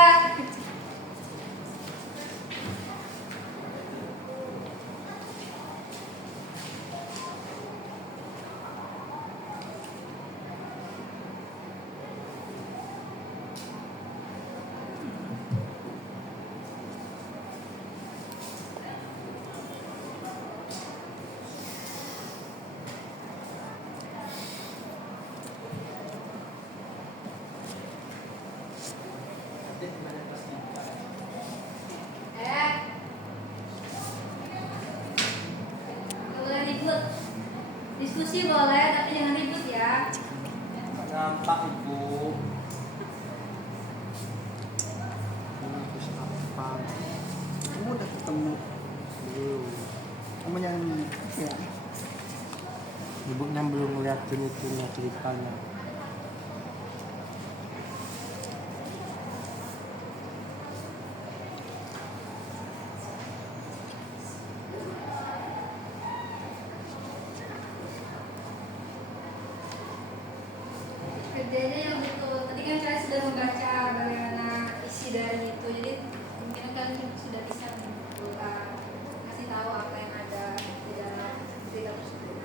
Nggak boleh ribut. Diskusi boleh, tapi jangan ribut ya. Nampak Ibu. Kamu udah ketemu. Belum. Kamu yang ya. Ibunya belum ngeliatin itunya ceritanya. Kerjanya yang betul. Tadi kan kalian sudah membaca bagaimana isi dari itu, jadi mungkin kalian sudah bisa kasih tahu apa yang ada di dalam cerita tersebut.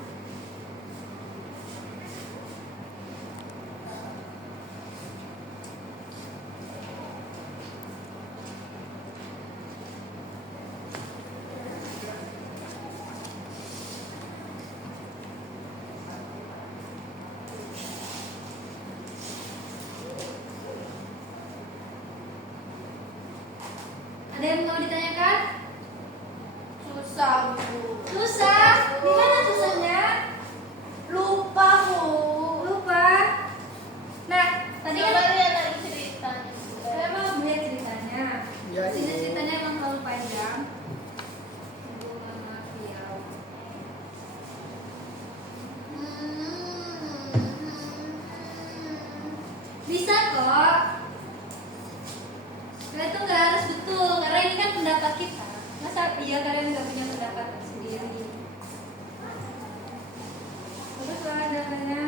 Ada yang mau ditanyakan? Susah, Bu. Susah? Gimana susahnya? Lupa, Bu. Lupa. Nah, tadi kan lihat lagi ceritanya. saya mau melihat ceritanya. Ya, Sini Ibu. ceritanya emang terlalu panjang. Ibu Mama Riau. Bisa kok. Kalian tuh nggak harus betul, karena ini kan pendapat kita. Masa iya kalian nggak punya pendapat sendiri? Terus lah datanya.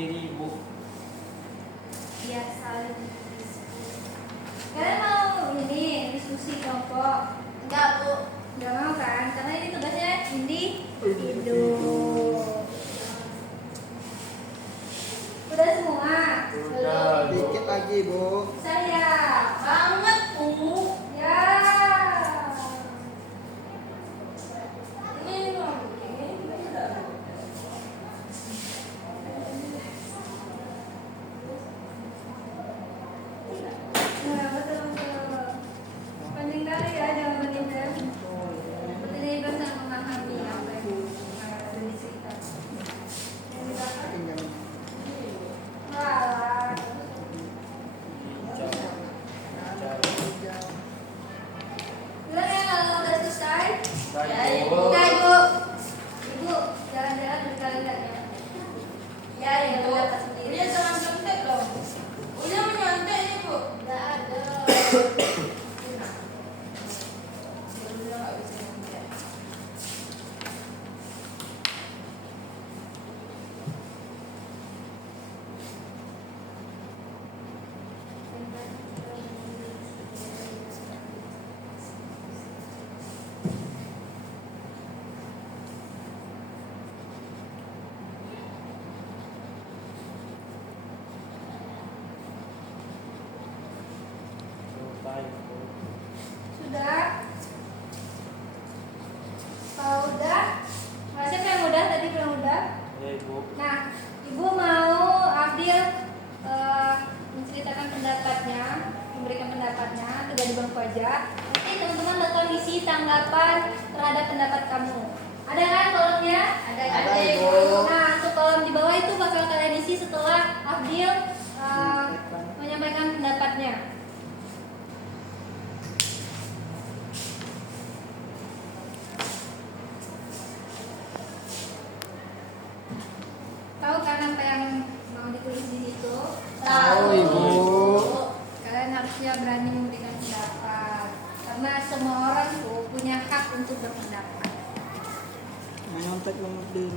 diri Ibu. Iya, saling diskusi. Kalian mau ini diskusi kelompok? Enggak, Bu. Nggak mau kan? Karena ini tugasnya individu. Udah semua? Udah. Dikit lagi, Bu. Saya Banget, Bu. ya. Ini dong. Nah, betul betul. Penting kali ya jawaban Ibram. Sepertinya Ibram sangat memahami apa yang ada di cerita. Pinjam. Wah. Bilang ya kalau udah selesai. Ya, Ibu. Udah Ibu. Ibu jalan-jalan berkali-kali ya. Ya, Ibu. Dapat sendiri. Udah jangan contek dong. Udah menyantai nih, Bu. Nggak ada. Udah nggak bisa nyontek. Selesai, Bu. Sudah. Kalau udah, siapa yang udah tadi belum udah? Ya Ibu. Nah, Ibu mau Abdil menceritakan pendapatnya, memberikan pendapatnya, tidak di bangku aja. Nanti teman-teman bakal ngisi tanggapan terhadap pendapat kamu. Ada kan kolomnya? Ada, Ibu. Nah, untuk kolom di bawah itu bakal kalian isi setelah Abdil menyampaikan pendapatnya. Tahu kan apa yang mau ditulis di situ? Tahu, Ibu. Kalian harusnya berani memberikan pendapat. Karena semua orang tuh punya hak untuk berpendapat. Nyontek banget din.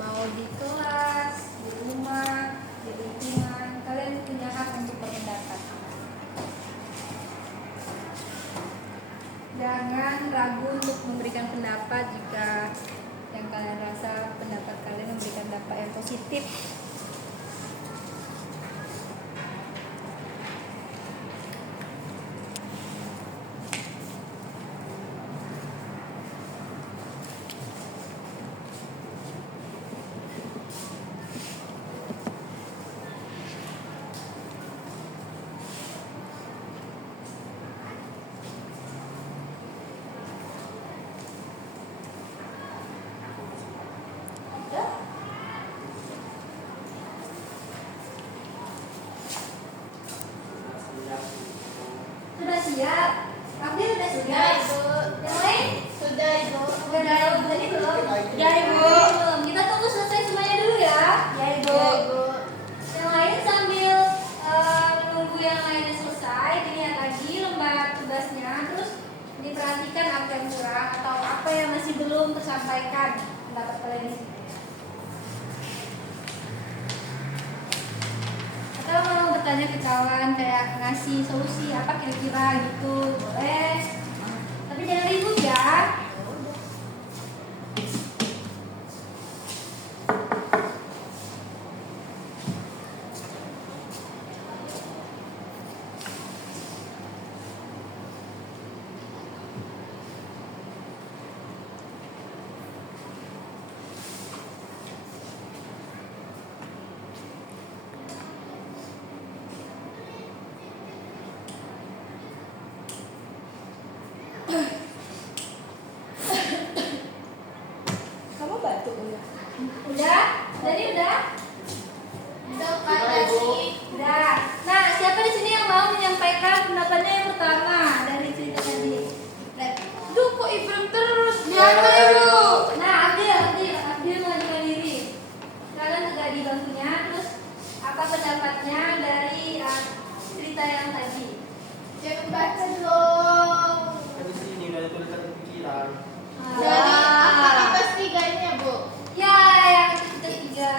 Mau di kelas, di rumah, di lingkungan, kalian punya hak untuk berpendapat. Jangan ragu untuk memberikan pendapat jika yang kalian rasa pendapat kalian memberikan dampak yang positif. Sudah siap? Abdil udah siap? Yang lain? Sudah, Ibu. Udah ada tadi belum? Ya, Ibu. Belum. Kita tunggu selesai semuanya dulu ya. Ya, Ibu. Yang lain sambil menunggu yang lainnya selesai, dilihat lagi lembar tugasnya, terus diperhatikan apa yang kurang atau apa yang masih belum tersampaikan pendapat kalian di sini. Atau mau bertanya ke kawan kayak ngasih solusi apa kira-kira gitu, boleh. Tapi jangan ribut ya. Kamu batuk ya? Udah? Jadi udah? Udah. Nah, siapa di sini yang mau menyampaikan pendapatnya yang pertama dari cerita tadi? Duh, kok Ibram terus? Lihat, Ibu. Nah, Abdil mengajukan diri. Kalian tegak di bangkunya, terus apa pendapatnya dari cerita yang tadi? Jangan baca dong. Kan di sini udah tulisan pikiran. Jadi, aktivitas 3 ini ya, Bu? Ya, yang ketiga.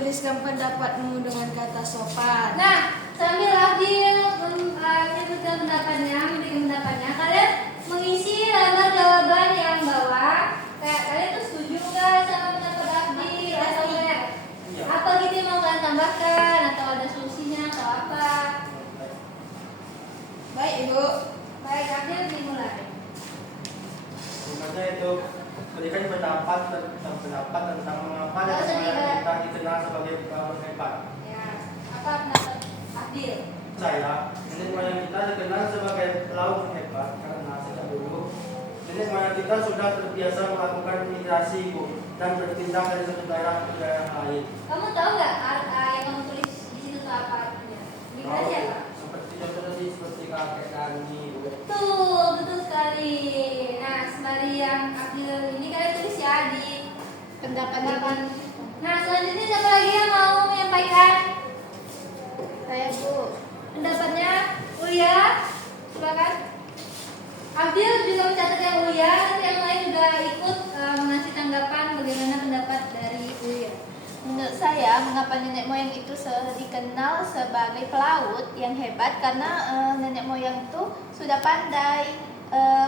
tuliskan pendapatmu dengan kata sopan. Nah, sambil Abdil menyebutkan pendapatnya, kalian mengisi lembar jawaban yang bawah. Kayak kalian tuh setuju nggak sama pendapat Abdil atau kayak apa gitu yang mau kalian tambahkan atau ada solusinya atau apa? Baik, Ibu. Baik, Abdil dimulai. Sebenarnya itu berikan pendapat tentang mengapa Oh, nenek moyang sedikit. kita dikenal sebagai pelaut hebat. Ya, apa pendapat Abdil? Saya, nenek moyang kita dikenal sebagai pelaut hebat karena sejak dulu nenek moyang kita sudah terbiasa melakukan migrasi, Bu, dan berpindah dari satu daerah ke daerah lain. Kamu tahu nggak yang kamu tulis di situ tuh apa artinya? Migrasi apa? Seperti contoh tadi seperti kakek Dani, Bu. Betul sekali. Nah, sembari yang Abdil ini kalian tulis ya di Pendapat Nah, selanjutnya siapa lagi yang mau menyampaikan saya, Bu. pendapatnya? Ulia, silakan. Abdil juga mencatat yang Ulia, nanti yang lain juga ikut mengasih tanggapan bagaimana pendapat dari Ulia. Menurut saya, mengapa nenek moyang itu dikenal sebagai pelaut yang hebat karena nenek moyang itu sudah pandai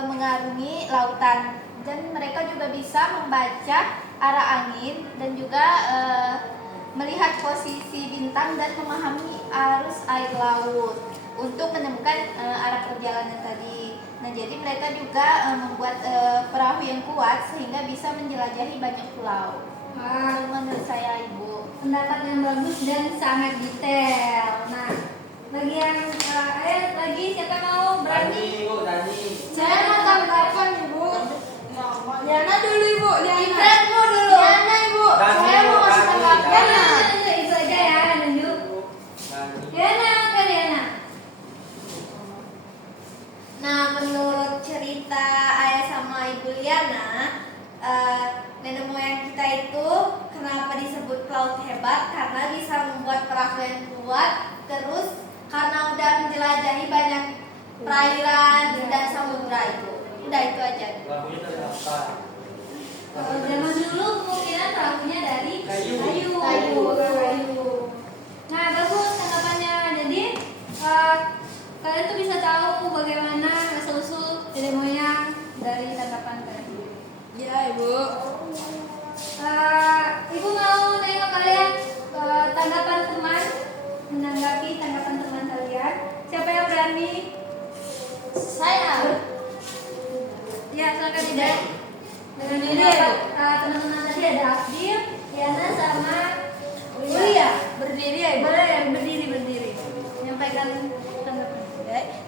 mengarungi lautan dan mereka juga bisa membaca arah angin dan juga melihat posisi bintang dan memahami arus air laut untuk menemukan arah perjalanan tadi. Nah, jadi mereka juga membuat perahu yang kuat sehingga bisa menjelajahi banyak pulau. Wah, Menurut saya, Ibu. pendapat yang bagus dan sangat detail. Nah, bagi yang lagi siapa mau berani? Bu, Dani. Saya mau tanggapan, Ibu. Liana dulu, Ibu. Ibratmu dulu. Liana, Ibu. Dani, Saya mau Bu, kasih Dani, tanggapan. Dani. Itu aja ya, nunjuk. Dani. Liana. Nah, menurut cerita ayah sama ibu Liana, nenek moyang kita itu kenapa disebut pelaut hebat? Karena bisa membuat perahu yang kuat, terus karena udah menjelajahi banyak perairan dan samudra itu. Udah itu aja. Lagunya dari apa? Kalau zaman dulu kemungkinan perahunya dari Kayu. Kayu. Nah, bagus tanggapannya. Jadi kalian tuh bisa tahu bagaimana asal-usul nenek moyang dari tanggapan kalian. Ya, Ibu. Ibu mau nengok kalian tanggapan teman, menanggapi tanggapan teman kalian. Siapa yang berani? Saya. Ya, silakan tidak. Dengan Berdiri, pendapat teman-teman tadi ada Abdil, Liana sama Ulia. Berdiri ya, Ibu. Boleh berdiri. Menyampaikan tanggapan.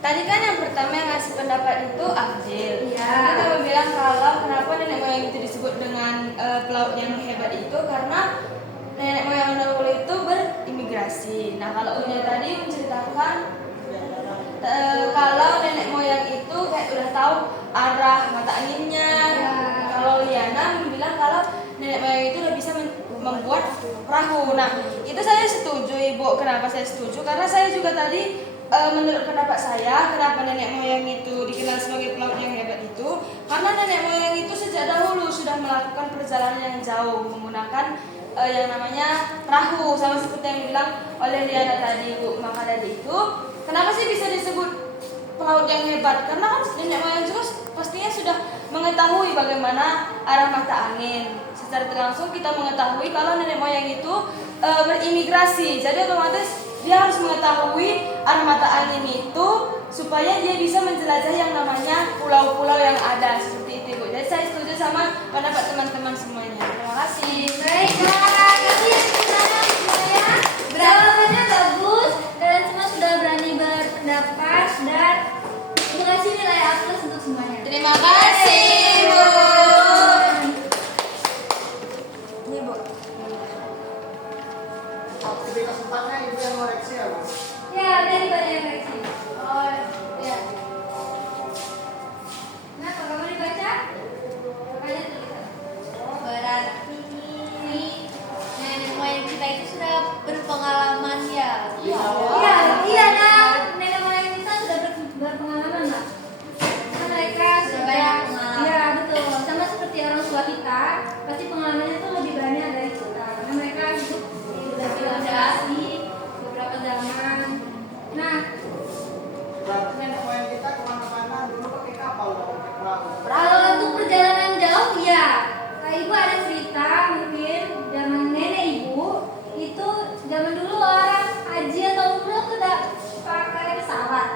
Tadi kan yang pertama yang ngasih pendapat itu Abdil. Iya. Kita bilang kalau kenapa nenek moyang itu disebut dengan pelaut yang hebat itu karena nenek moyang dahulu itu berimigrasi. Nah, kalau Unya tadi menceritakan kalau nenek moyang itu kayak udah tahu arah mata anginnya. Iya. Kalau Liana bilang kalau nenek moyang itu udah bisa membuat perahu. Nah, itu saya setuju, Ibu. Kenapa saya setuju? Karena saya juga tadi menurut pendapat saya, kenapa nenek moyang itu dikenal sebagai pelaut yang hebat itu karena nenek moyang itu sejak dahulu sudah melakukan perjalanan yang jauh menggunakan yang namanya perahu, sama seperti yang dibilang oleh Liana tadi, Bu. Maka dari itu, kenapa sih bisa disebut pelaut yang hebat? Karena kan nenek moyang juga pastinya sudah mengetahui bagaimana arah mata angin. Secara tidak langsung kita mengetahui kalau nenek moyang itu berimigrasi, jadi otomatis dia harus mengetahui arah mata angin itu supaya dia bisa menjelajahi yang namanya pulau-pulau yang ada seperti itu, Bu. Jadi saya setuju sama pendapat teman-teman semuanya. Terima kasih. Baik, terima kasih semuanya. Jawabannya bagus. Kalian semua sudah berani berpendapat dan dikasih nilai A+ untuk semuanya. Terima kasih, Bu. Ini, Bu. Aktivitas tempatnya ibu yang koreksi ya, Bu? Ya, ada di banyak koreksi. Oh, ya. Nah, kalau kamu dibaca, makanya tulisan. Berarti nenek moyang kita itu sudah berpengalaman ya. Iya, nah, nenek moyang kita sudah berpengalaman lah. Karena mereka sudah Kalau untuk perjalanan jauh ya, ibu ada cerita mungkin zaman nenek ibu itu zaman dulu orang haji atau umroh tuh udah pakai pesawat,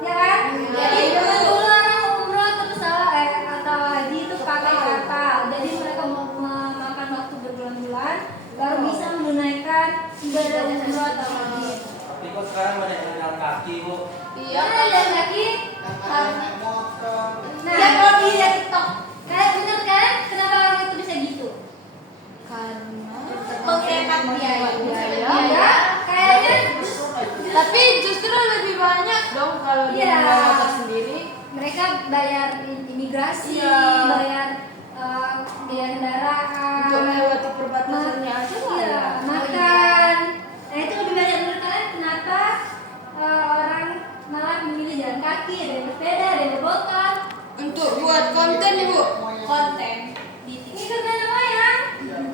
ya kan? Jadi zaman dulu orang umroh atau pesawat atau haji itu pakai kapal. Jadi mereka memakan waktu berbulan-bulan baru bisa menunaikan ibadah umroh atau haji. Tapi kok sekarang banyak yang jalan kaki, Bu? Iya, Nah, jalan kaki. naik motor. Nah, kalau dilihat TikTok, kayak bener kan? Kenapa orang itu bisa gitu? karena Menghemat biaya. biaya. Iya, kayaknya Tapi justru lebih banyak dong kalau dia Iya. bawa motor sendiri. mereka bayar imigrasi, Iya. bayar biaya kendaraan, Untuk melewati perbatasannya aja lah iya, ya. makan. Nah itu lebih banyak menurut kalian kenapa orang malah memilih jalan kaki, ada yang bersepeda, ada yang bermotor. Untuk buat konten Ibu. konten di Ini kan nenek moyang,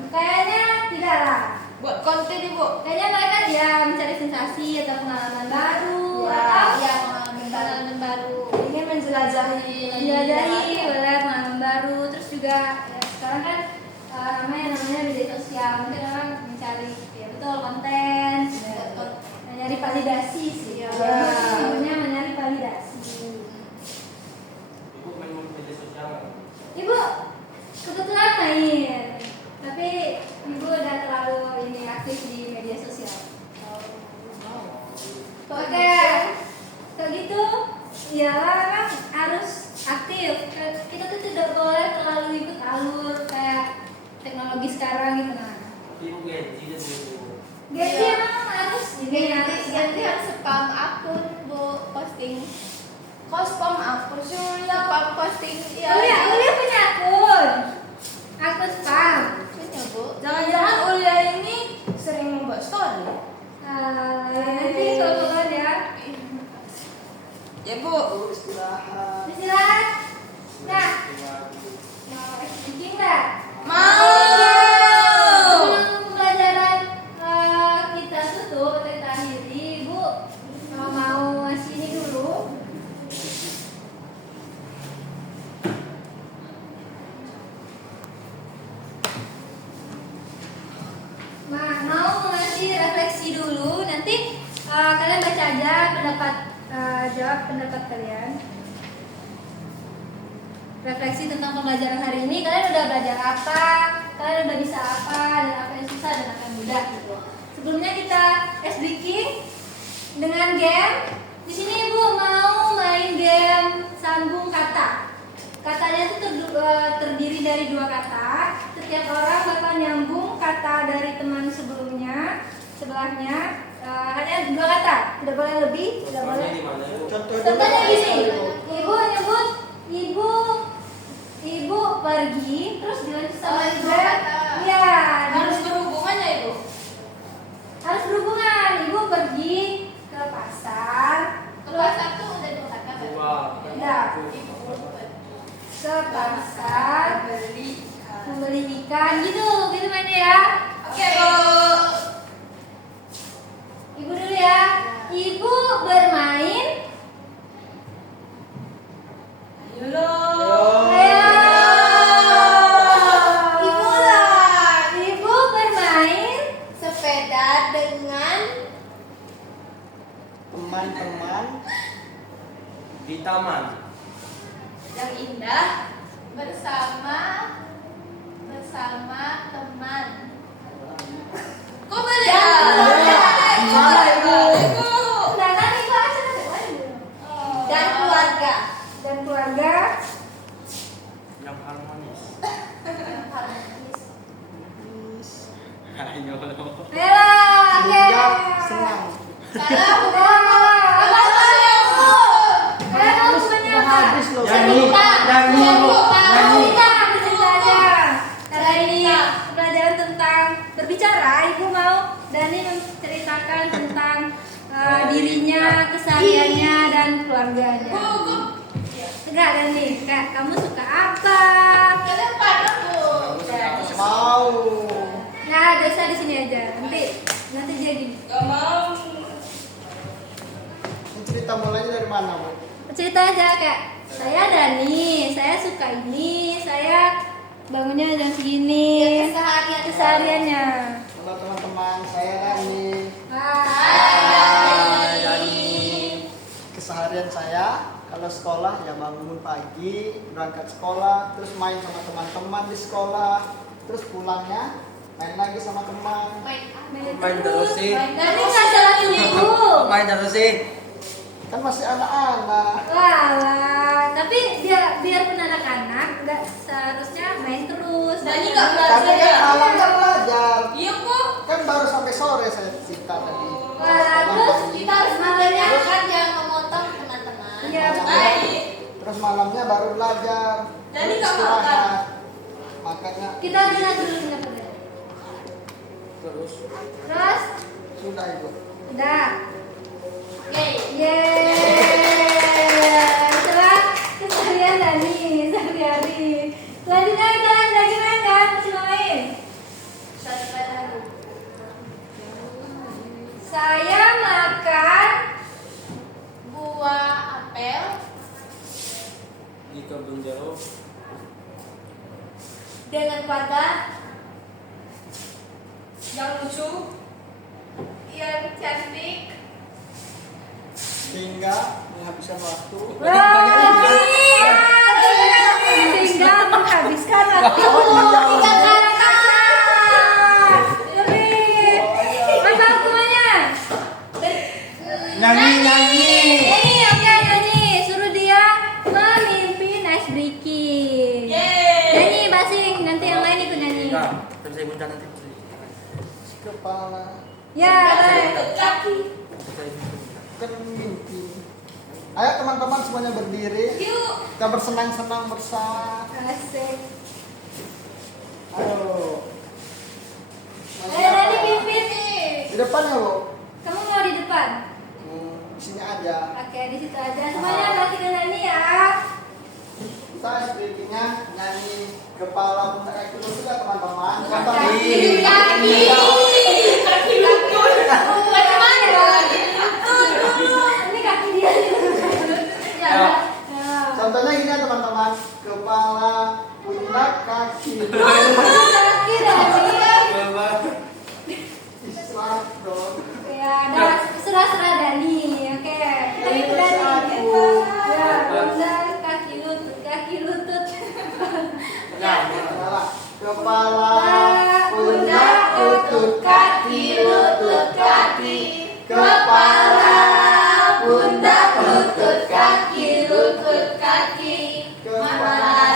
kayaknya tidak lah. Buat konten Ibu. Kayaknya mereka ya mencari sensasi atau pengalaman baru ya, atau ya pengalaman baru. Ingin menjelajahi. menjelajahi boleh pengalaman baru. Terus juga ya, sekarang kan ramai yang namanya media sosial, mungkin orang mencari ya betul konten, mencari validasi sih. Ya. Sebenarnya mencari validasi. Ibu main media sosial nggak? Ibu kebetulan main, tapi ibu udah terlalu ini aktif di media sosial. Oke, kalau gitu ya memang harus aktif. Kita tuh tidak boleh terlalu ikut alur kayak teknologi sekarang gitu nah. Tapi Ibu gaji aja dulu. Jadi emang harus ini harus Ganti harus spam akun Bu, posting Kau spam aku sih spam posting ya. Ulia punya akun spam. Punya Bu. Jangan-jangan Ulia ini sering membuat story. Nanti kalau ya Ya Bu. Istirahat. istirahat. Nah, mau speaking nggak? Mau. Sebelum pembelajaran kita tutup atau kita akhiri, Ibu mau ngasih ini dulu. Nah, mau ngasih refleksi dulu. Nanti kalian baca aja jawab pendapat kalian. Refleksi tentang pembelajaran hari ini, kalian udah belajar apa, kalian udah bisa apa, dan apa yang susah dan apa yang mudah gitu. Sebelumnya kita ice breaking dengan game. Di sini Ibu mau main game sambung kata. Katanya itu terdiri dari 2 kata. Setiap orang bakal nyambung kata dari teman sebelahnya. Hanya 2 kata, tidak boleh lebih, tidak boleh. Contohnya di mana, Ibu? Contohnya gini, ibu nyebut ibu pergi, terus dilanjut sama Oh, ibu. dua kata. Iya, Harus berhubungan ya Ibu. harus berhubungan. Ibu pergi ke pasar, Keluar satu udah 2 kata. Dua. ya, ke pasar membeli ikan, gitu mainnya ya. Oke Bu. Ibu dulu ya. Ibu bermain. Halo. Ayo. Ibu lah. Ibu bermain. Sepeda dengan Teman-teman. Di taman. yang indah bersama teman. Kok boleh? Salah, Ibu. Nah, kan ibu aja Dan keluarga. dan keluarga. Yang harmonis. Harmonis. Ayo. Ayolah, oke. Hingga senang. Salah Bu. Kalian mau semuanya Udah apa? habis loh. Nyanyi. Nyanyi, Bu. Nyanyi. Cerita, cerita aja. Karena ini pelajaran tentang berbicara, ibu mau Dani menceritakan tentang dirinya, kesehariannya, dan keluarganya. Enggak, Dani, Kak, kamu suka apa? Kalian pada Bu. Mau. Nah, dosa di sini aja. Nanti jadi. Gak mau. Ini cerita mulainya dari mana, Bu? cerita aja kayak saya Dani, saya suka ini, saya bangunnya jam segini. Kesehariannya. Halo teman-teman, saya Dani. Hai. Dani. Keseharian saya kalau sekolah ya bangun pagi, berangkat sekolah, terus main sama teman-teman di sekolah, terus pulangnya main lagi sama teman. Main terus sih. Dani nggak jalan minggu. Main terus sih. Kan masih anak-anak. Walah, tapi biarpun anak-anak nggak seharusnya main terus. Dani nggak Tapi belajar kan ya? malam kan belajar. Iya kok. Kan baru sampai sore saya cerita tadi. Wah, terus Kita harus mendengarkan yang memotong teman-teman. Iya, Baik. Terus malamnya baru belajar. Dani Terus nggak istirahat. Makanya kita dengar dulu dengar dulu. Terus. Terus sudah ibu. udah. Yeay. Yeay. Setelah keseharian Dani sehari-hari. Selanjutnya kita lagi main kan? Masih mau main? Saya makan Buah apel. Di kebun jauh. Dengan keluarga Yang lucu. yang cantik. Hingga menghabiskan waktu. sehingga menghabiskan waktu. Tiga kata. Apa hukumannya? Nyanyi. Nyanyi, oke nyanyi. Suruh dia memimpin ice breaking. Yeay. Nyanyi basing, nanti yang lain ikut nyanyi. Ya, terus saya minta nanti. Kepala Ya, Kaki. kan mimpi. Ayo teman-teman semuanya berdiri. Yuk. Kita bersenang-senang bersama. asik. Ayo. Ayo Dani pimpin. Di depan ya, Bu? Kamu mau di depan? Di sini aja. Oke, di situ aja. Semuanya perhatikan Dani ya. Kita speakingnya nyanyi kepala pundak kaki lutut juga teman-teman. Kaki. Kaki lutut. Bagaimana? Ini kaki dia. Ya. Ya. Contohnya gini ya teman-teman. Kepala pundak kaki. Kaki Dani. Islah dong. Ya, dah serah-serah Dani. Oke, kita ikut Dani. Ya, pundak, kaki lutut. Salah. Kepala pundak lutut kaki lutut kaki. Kepala pundak lutut kaki lutut kaki. Kepala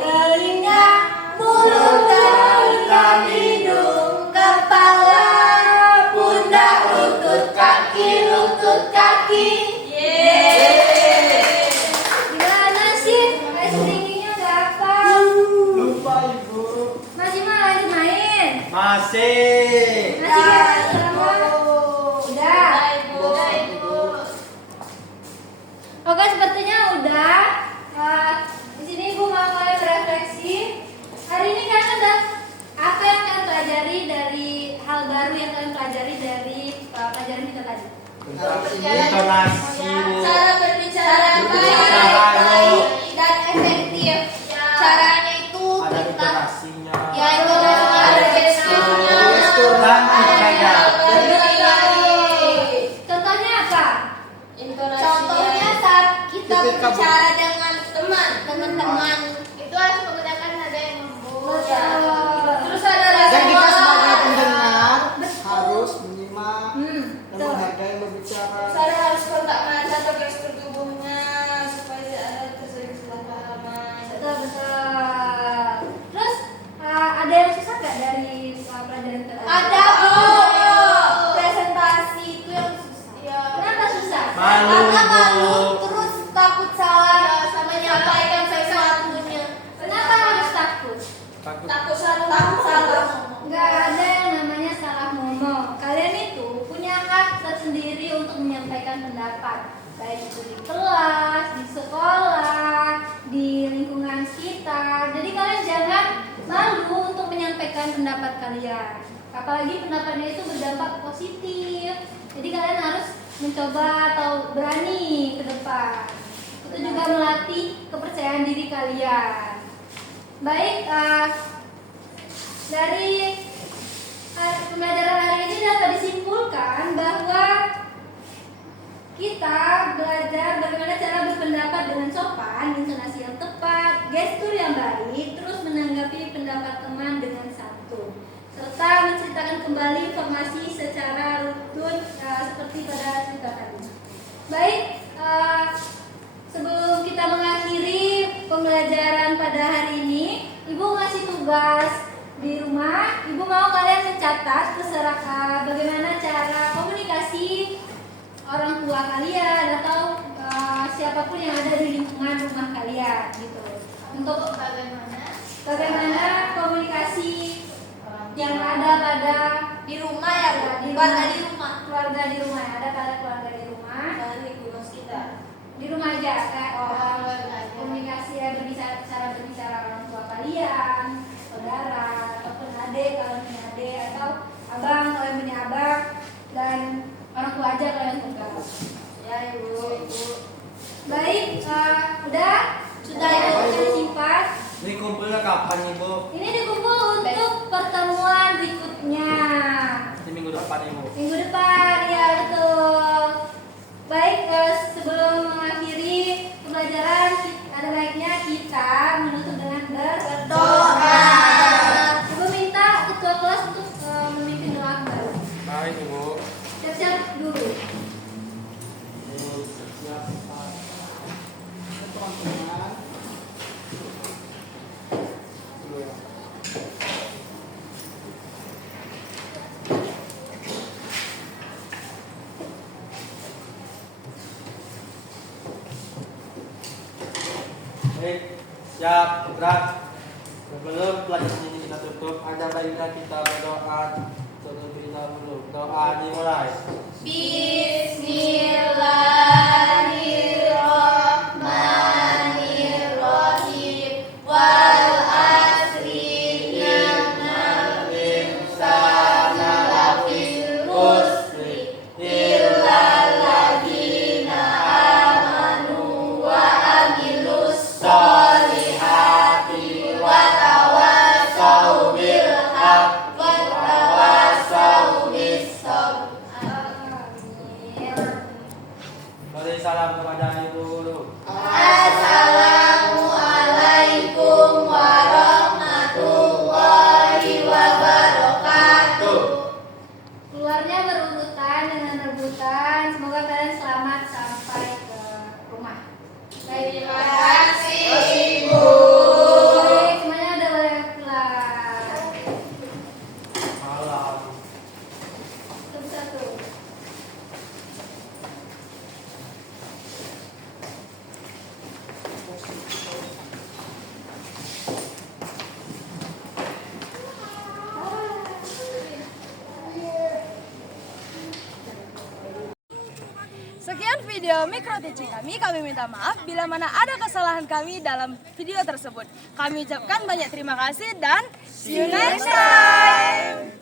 Telinga, mulut, telinga, hidung, kepala, pundak, lutut, kaki, lutut, kaki. Gimana sih? Ice breakingnya udah apa? lupa ibu. Masih mau lanjut main? Masih. Masih ya? Selama? Udah. Oke, sepertinya udah. Di sini Ibu mau mulai berefleksi. Hari ini kalian udah apa yang kalian pelajari dari hal baru yang kalian pelajari dari pelajaran kita tadi? Intonasi. Cara berbicara Berbicara, baik dan efektif. Caranya itu Ada kita intonasinya. ya itu ada gesturnya, Gestur dan sebagainya. Contohnya apa? Contohnya saat kita Ketika berbicara dengan teman itu harus menggunakan nada yang lembut. Terus ada Dan kita respon. sebagai pendengar harus menyimak dan betul. menghargai yang berbicara. Saya harus kontak mata atau gestur tubuhnya supaya tidak ada terjadi kesalahpahaman. Betul. Terus ada yang susah nggak dari pelajaran kita tadi? Ada Bu, presentasi itu yang ya. Kenapa susah? Malu, Karena malu, Bu. terus takut salah sama menyampaikan sesuatunya. Kenapa harus takut? Takut salah. Takut salah. Nggak ada yang namanya salah ngomong. Kalian itu punya hak tersendiri untuk menyampaikan pendapat, baik itu di kelas, di sekolah, di lingkungan sekitar. Jadi kalian jangan malu untuk menyampaikan pendapat kalian. Apalagi pendapatnya itu berdampak positif. Jadi kalian harus mencoba atau berani ke depan. itu juga melatih kepercayaan diri kalian. Baik, dari pembelajaran hari ini dapat disimpulkan bahwa kita belajar bagaimana cara berpendapat dengan sopan, intonasi yang tepat, gestur yang baik, terus menanggapi pendapat teman dengan santun, serta menceritakan kembali informasi secara runtun seperti pada cerita tadi. Baik, sebelum kita mengakhiri pembelajaran pada hari ini, Ibu ngasih tugas di rumah. Ibu mau kalian mencatat bagaimana cara komunikasi orang tua kalian atau siapapun yang ada di lingkungan rumah kalian gitu. Untuk bagaimana komunikasi yang ada pada Di rumah ya, Bu? Keluarga di rumah. keluarga di rumah, ada pada keluarga di rumah. Dari tugas kita. Di rumah aja kayak keluarga aja. komunikasi ya, cara berbicara orang tua kalian, saudara ataupun adik kalau punya adik, atau abang kalau yang punya abang, dan orang tua aja kalau yang tunggal. Ya, Ibu. Baik, udah Sudah, Ibu sifat. Ini kumpulnya kapan Ibu? Ini dikumpul untuk pertemuan berikutnya Di minggu depan Ibu. minggu depan, ya betul. Baik, sebelum mengakhiri pembelajaran, ada baiknya kita menutup dengan berdoa. Ibu minta ketua kelas untuk memimpin doa kembali. Baik Ibu. Siap-siap dulu. Teman-teman. Dulu ya. Baik, siap, gerak. Sebelum pelajaran ini kita tutup, ada baiknya kita berdoa terlebih dahulu. Doa dimulai. Bismillahirrahmanirrahim. Wal asri innal insana lafi khusri illa alladziina amanu wa amilus solihati wa tawassaw bil haqqi wa tawassaw bis sabr. Beri salam kepada Ibu guru. Assalamualaikum warahmatullahi wabarakatuh. Keluarnya berurutan dengan rebutan. Semoga kalian selamat sampai ke rumah. Baik, Terima kasih, Ibu. Baik, semuanya udah boleh pulang. Malam. Satu-satu. Sekian video mikro teaching kami. Kami minta maaf bila mana ada kesalahan kami dalam video tersebut. Kami ucapkan banyak terima kasih dan see you next time.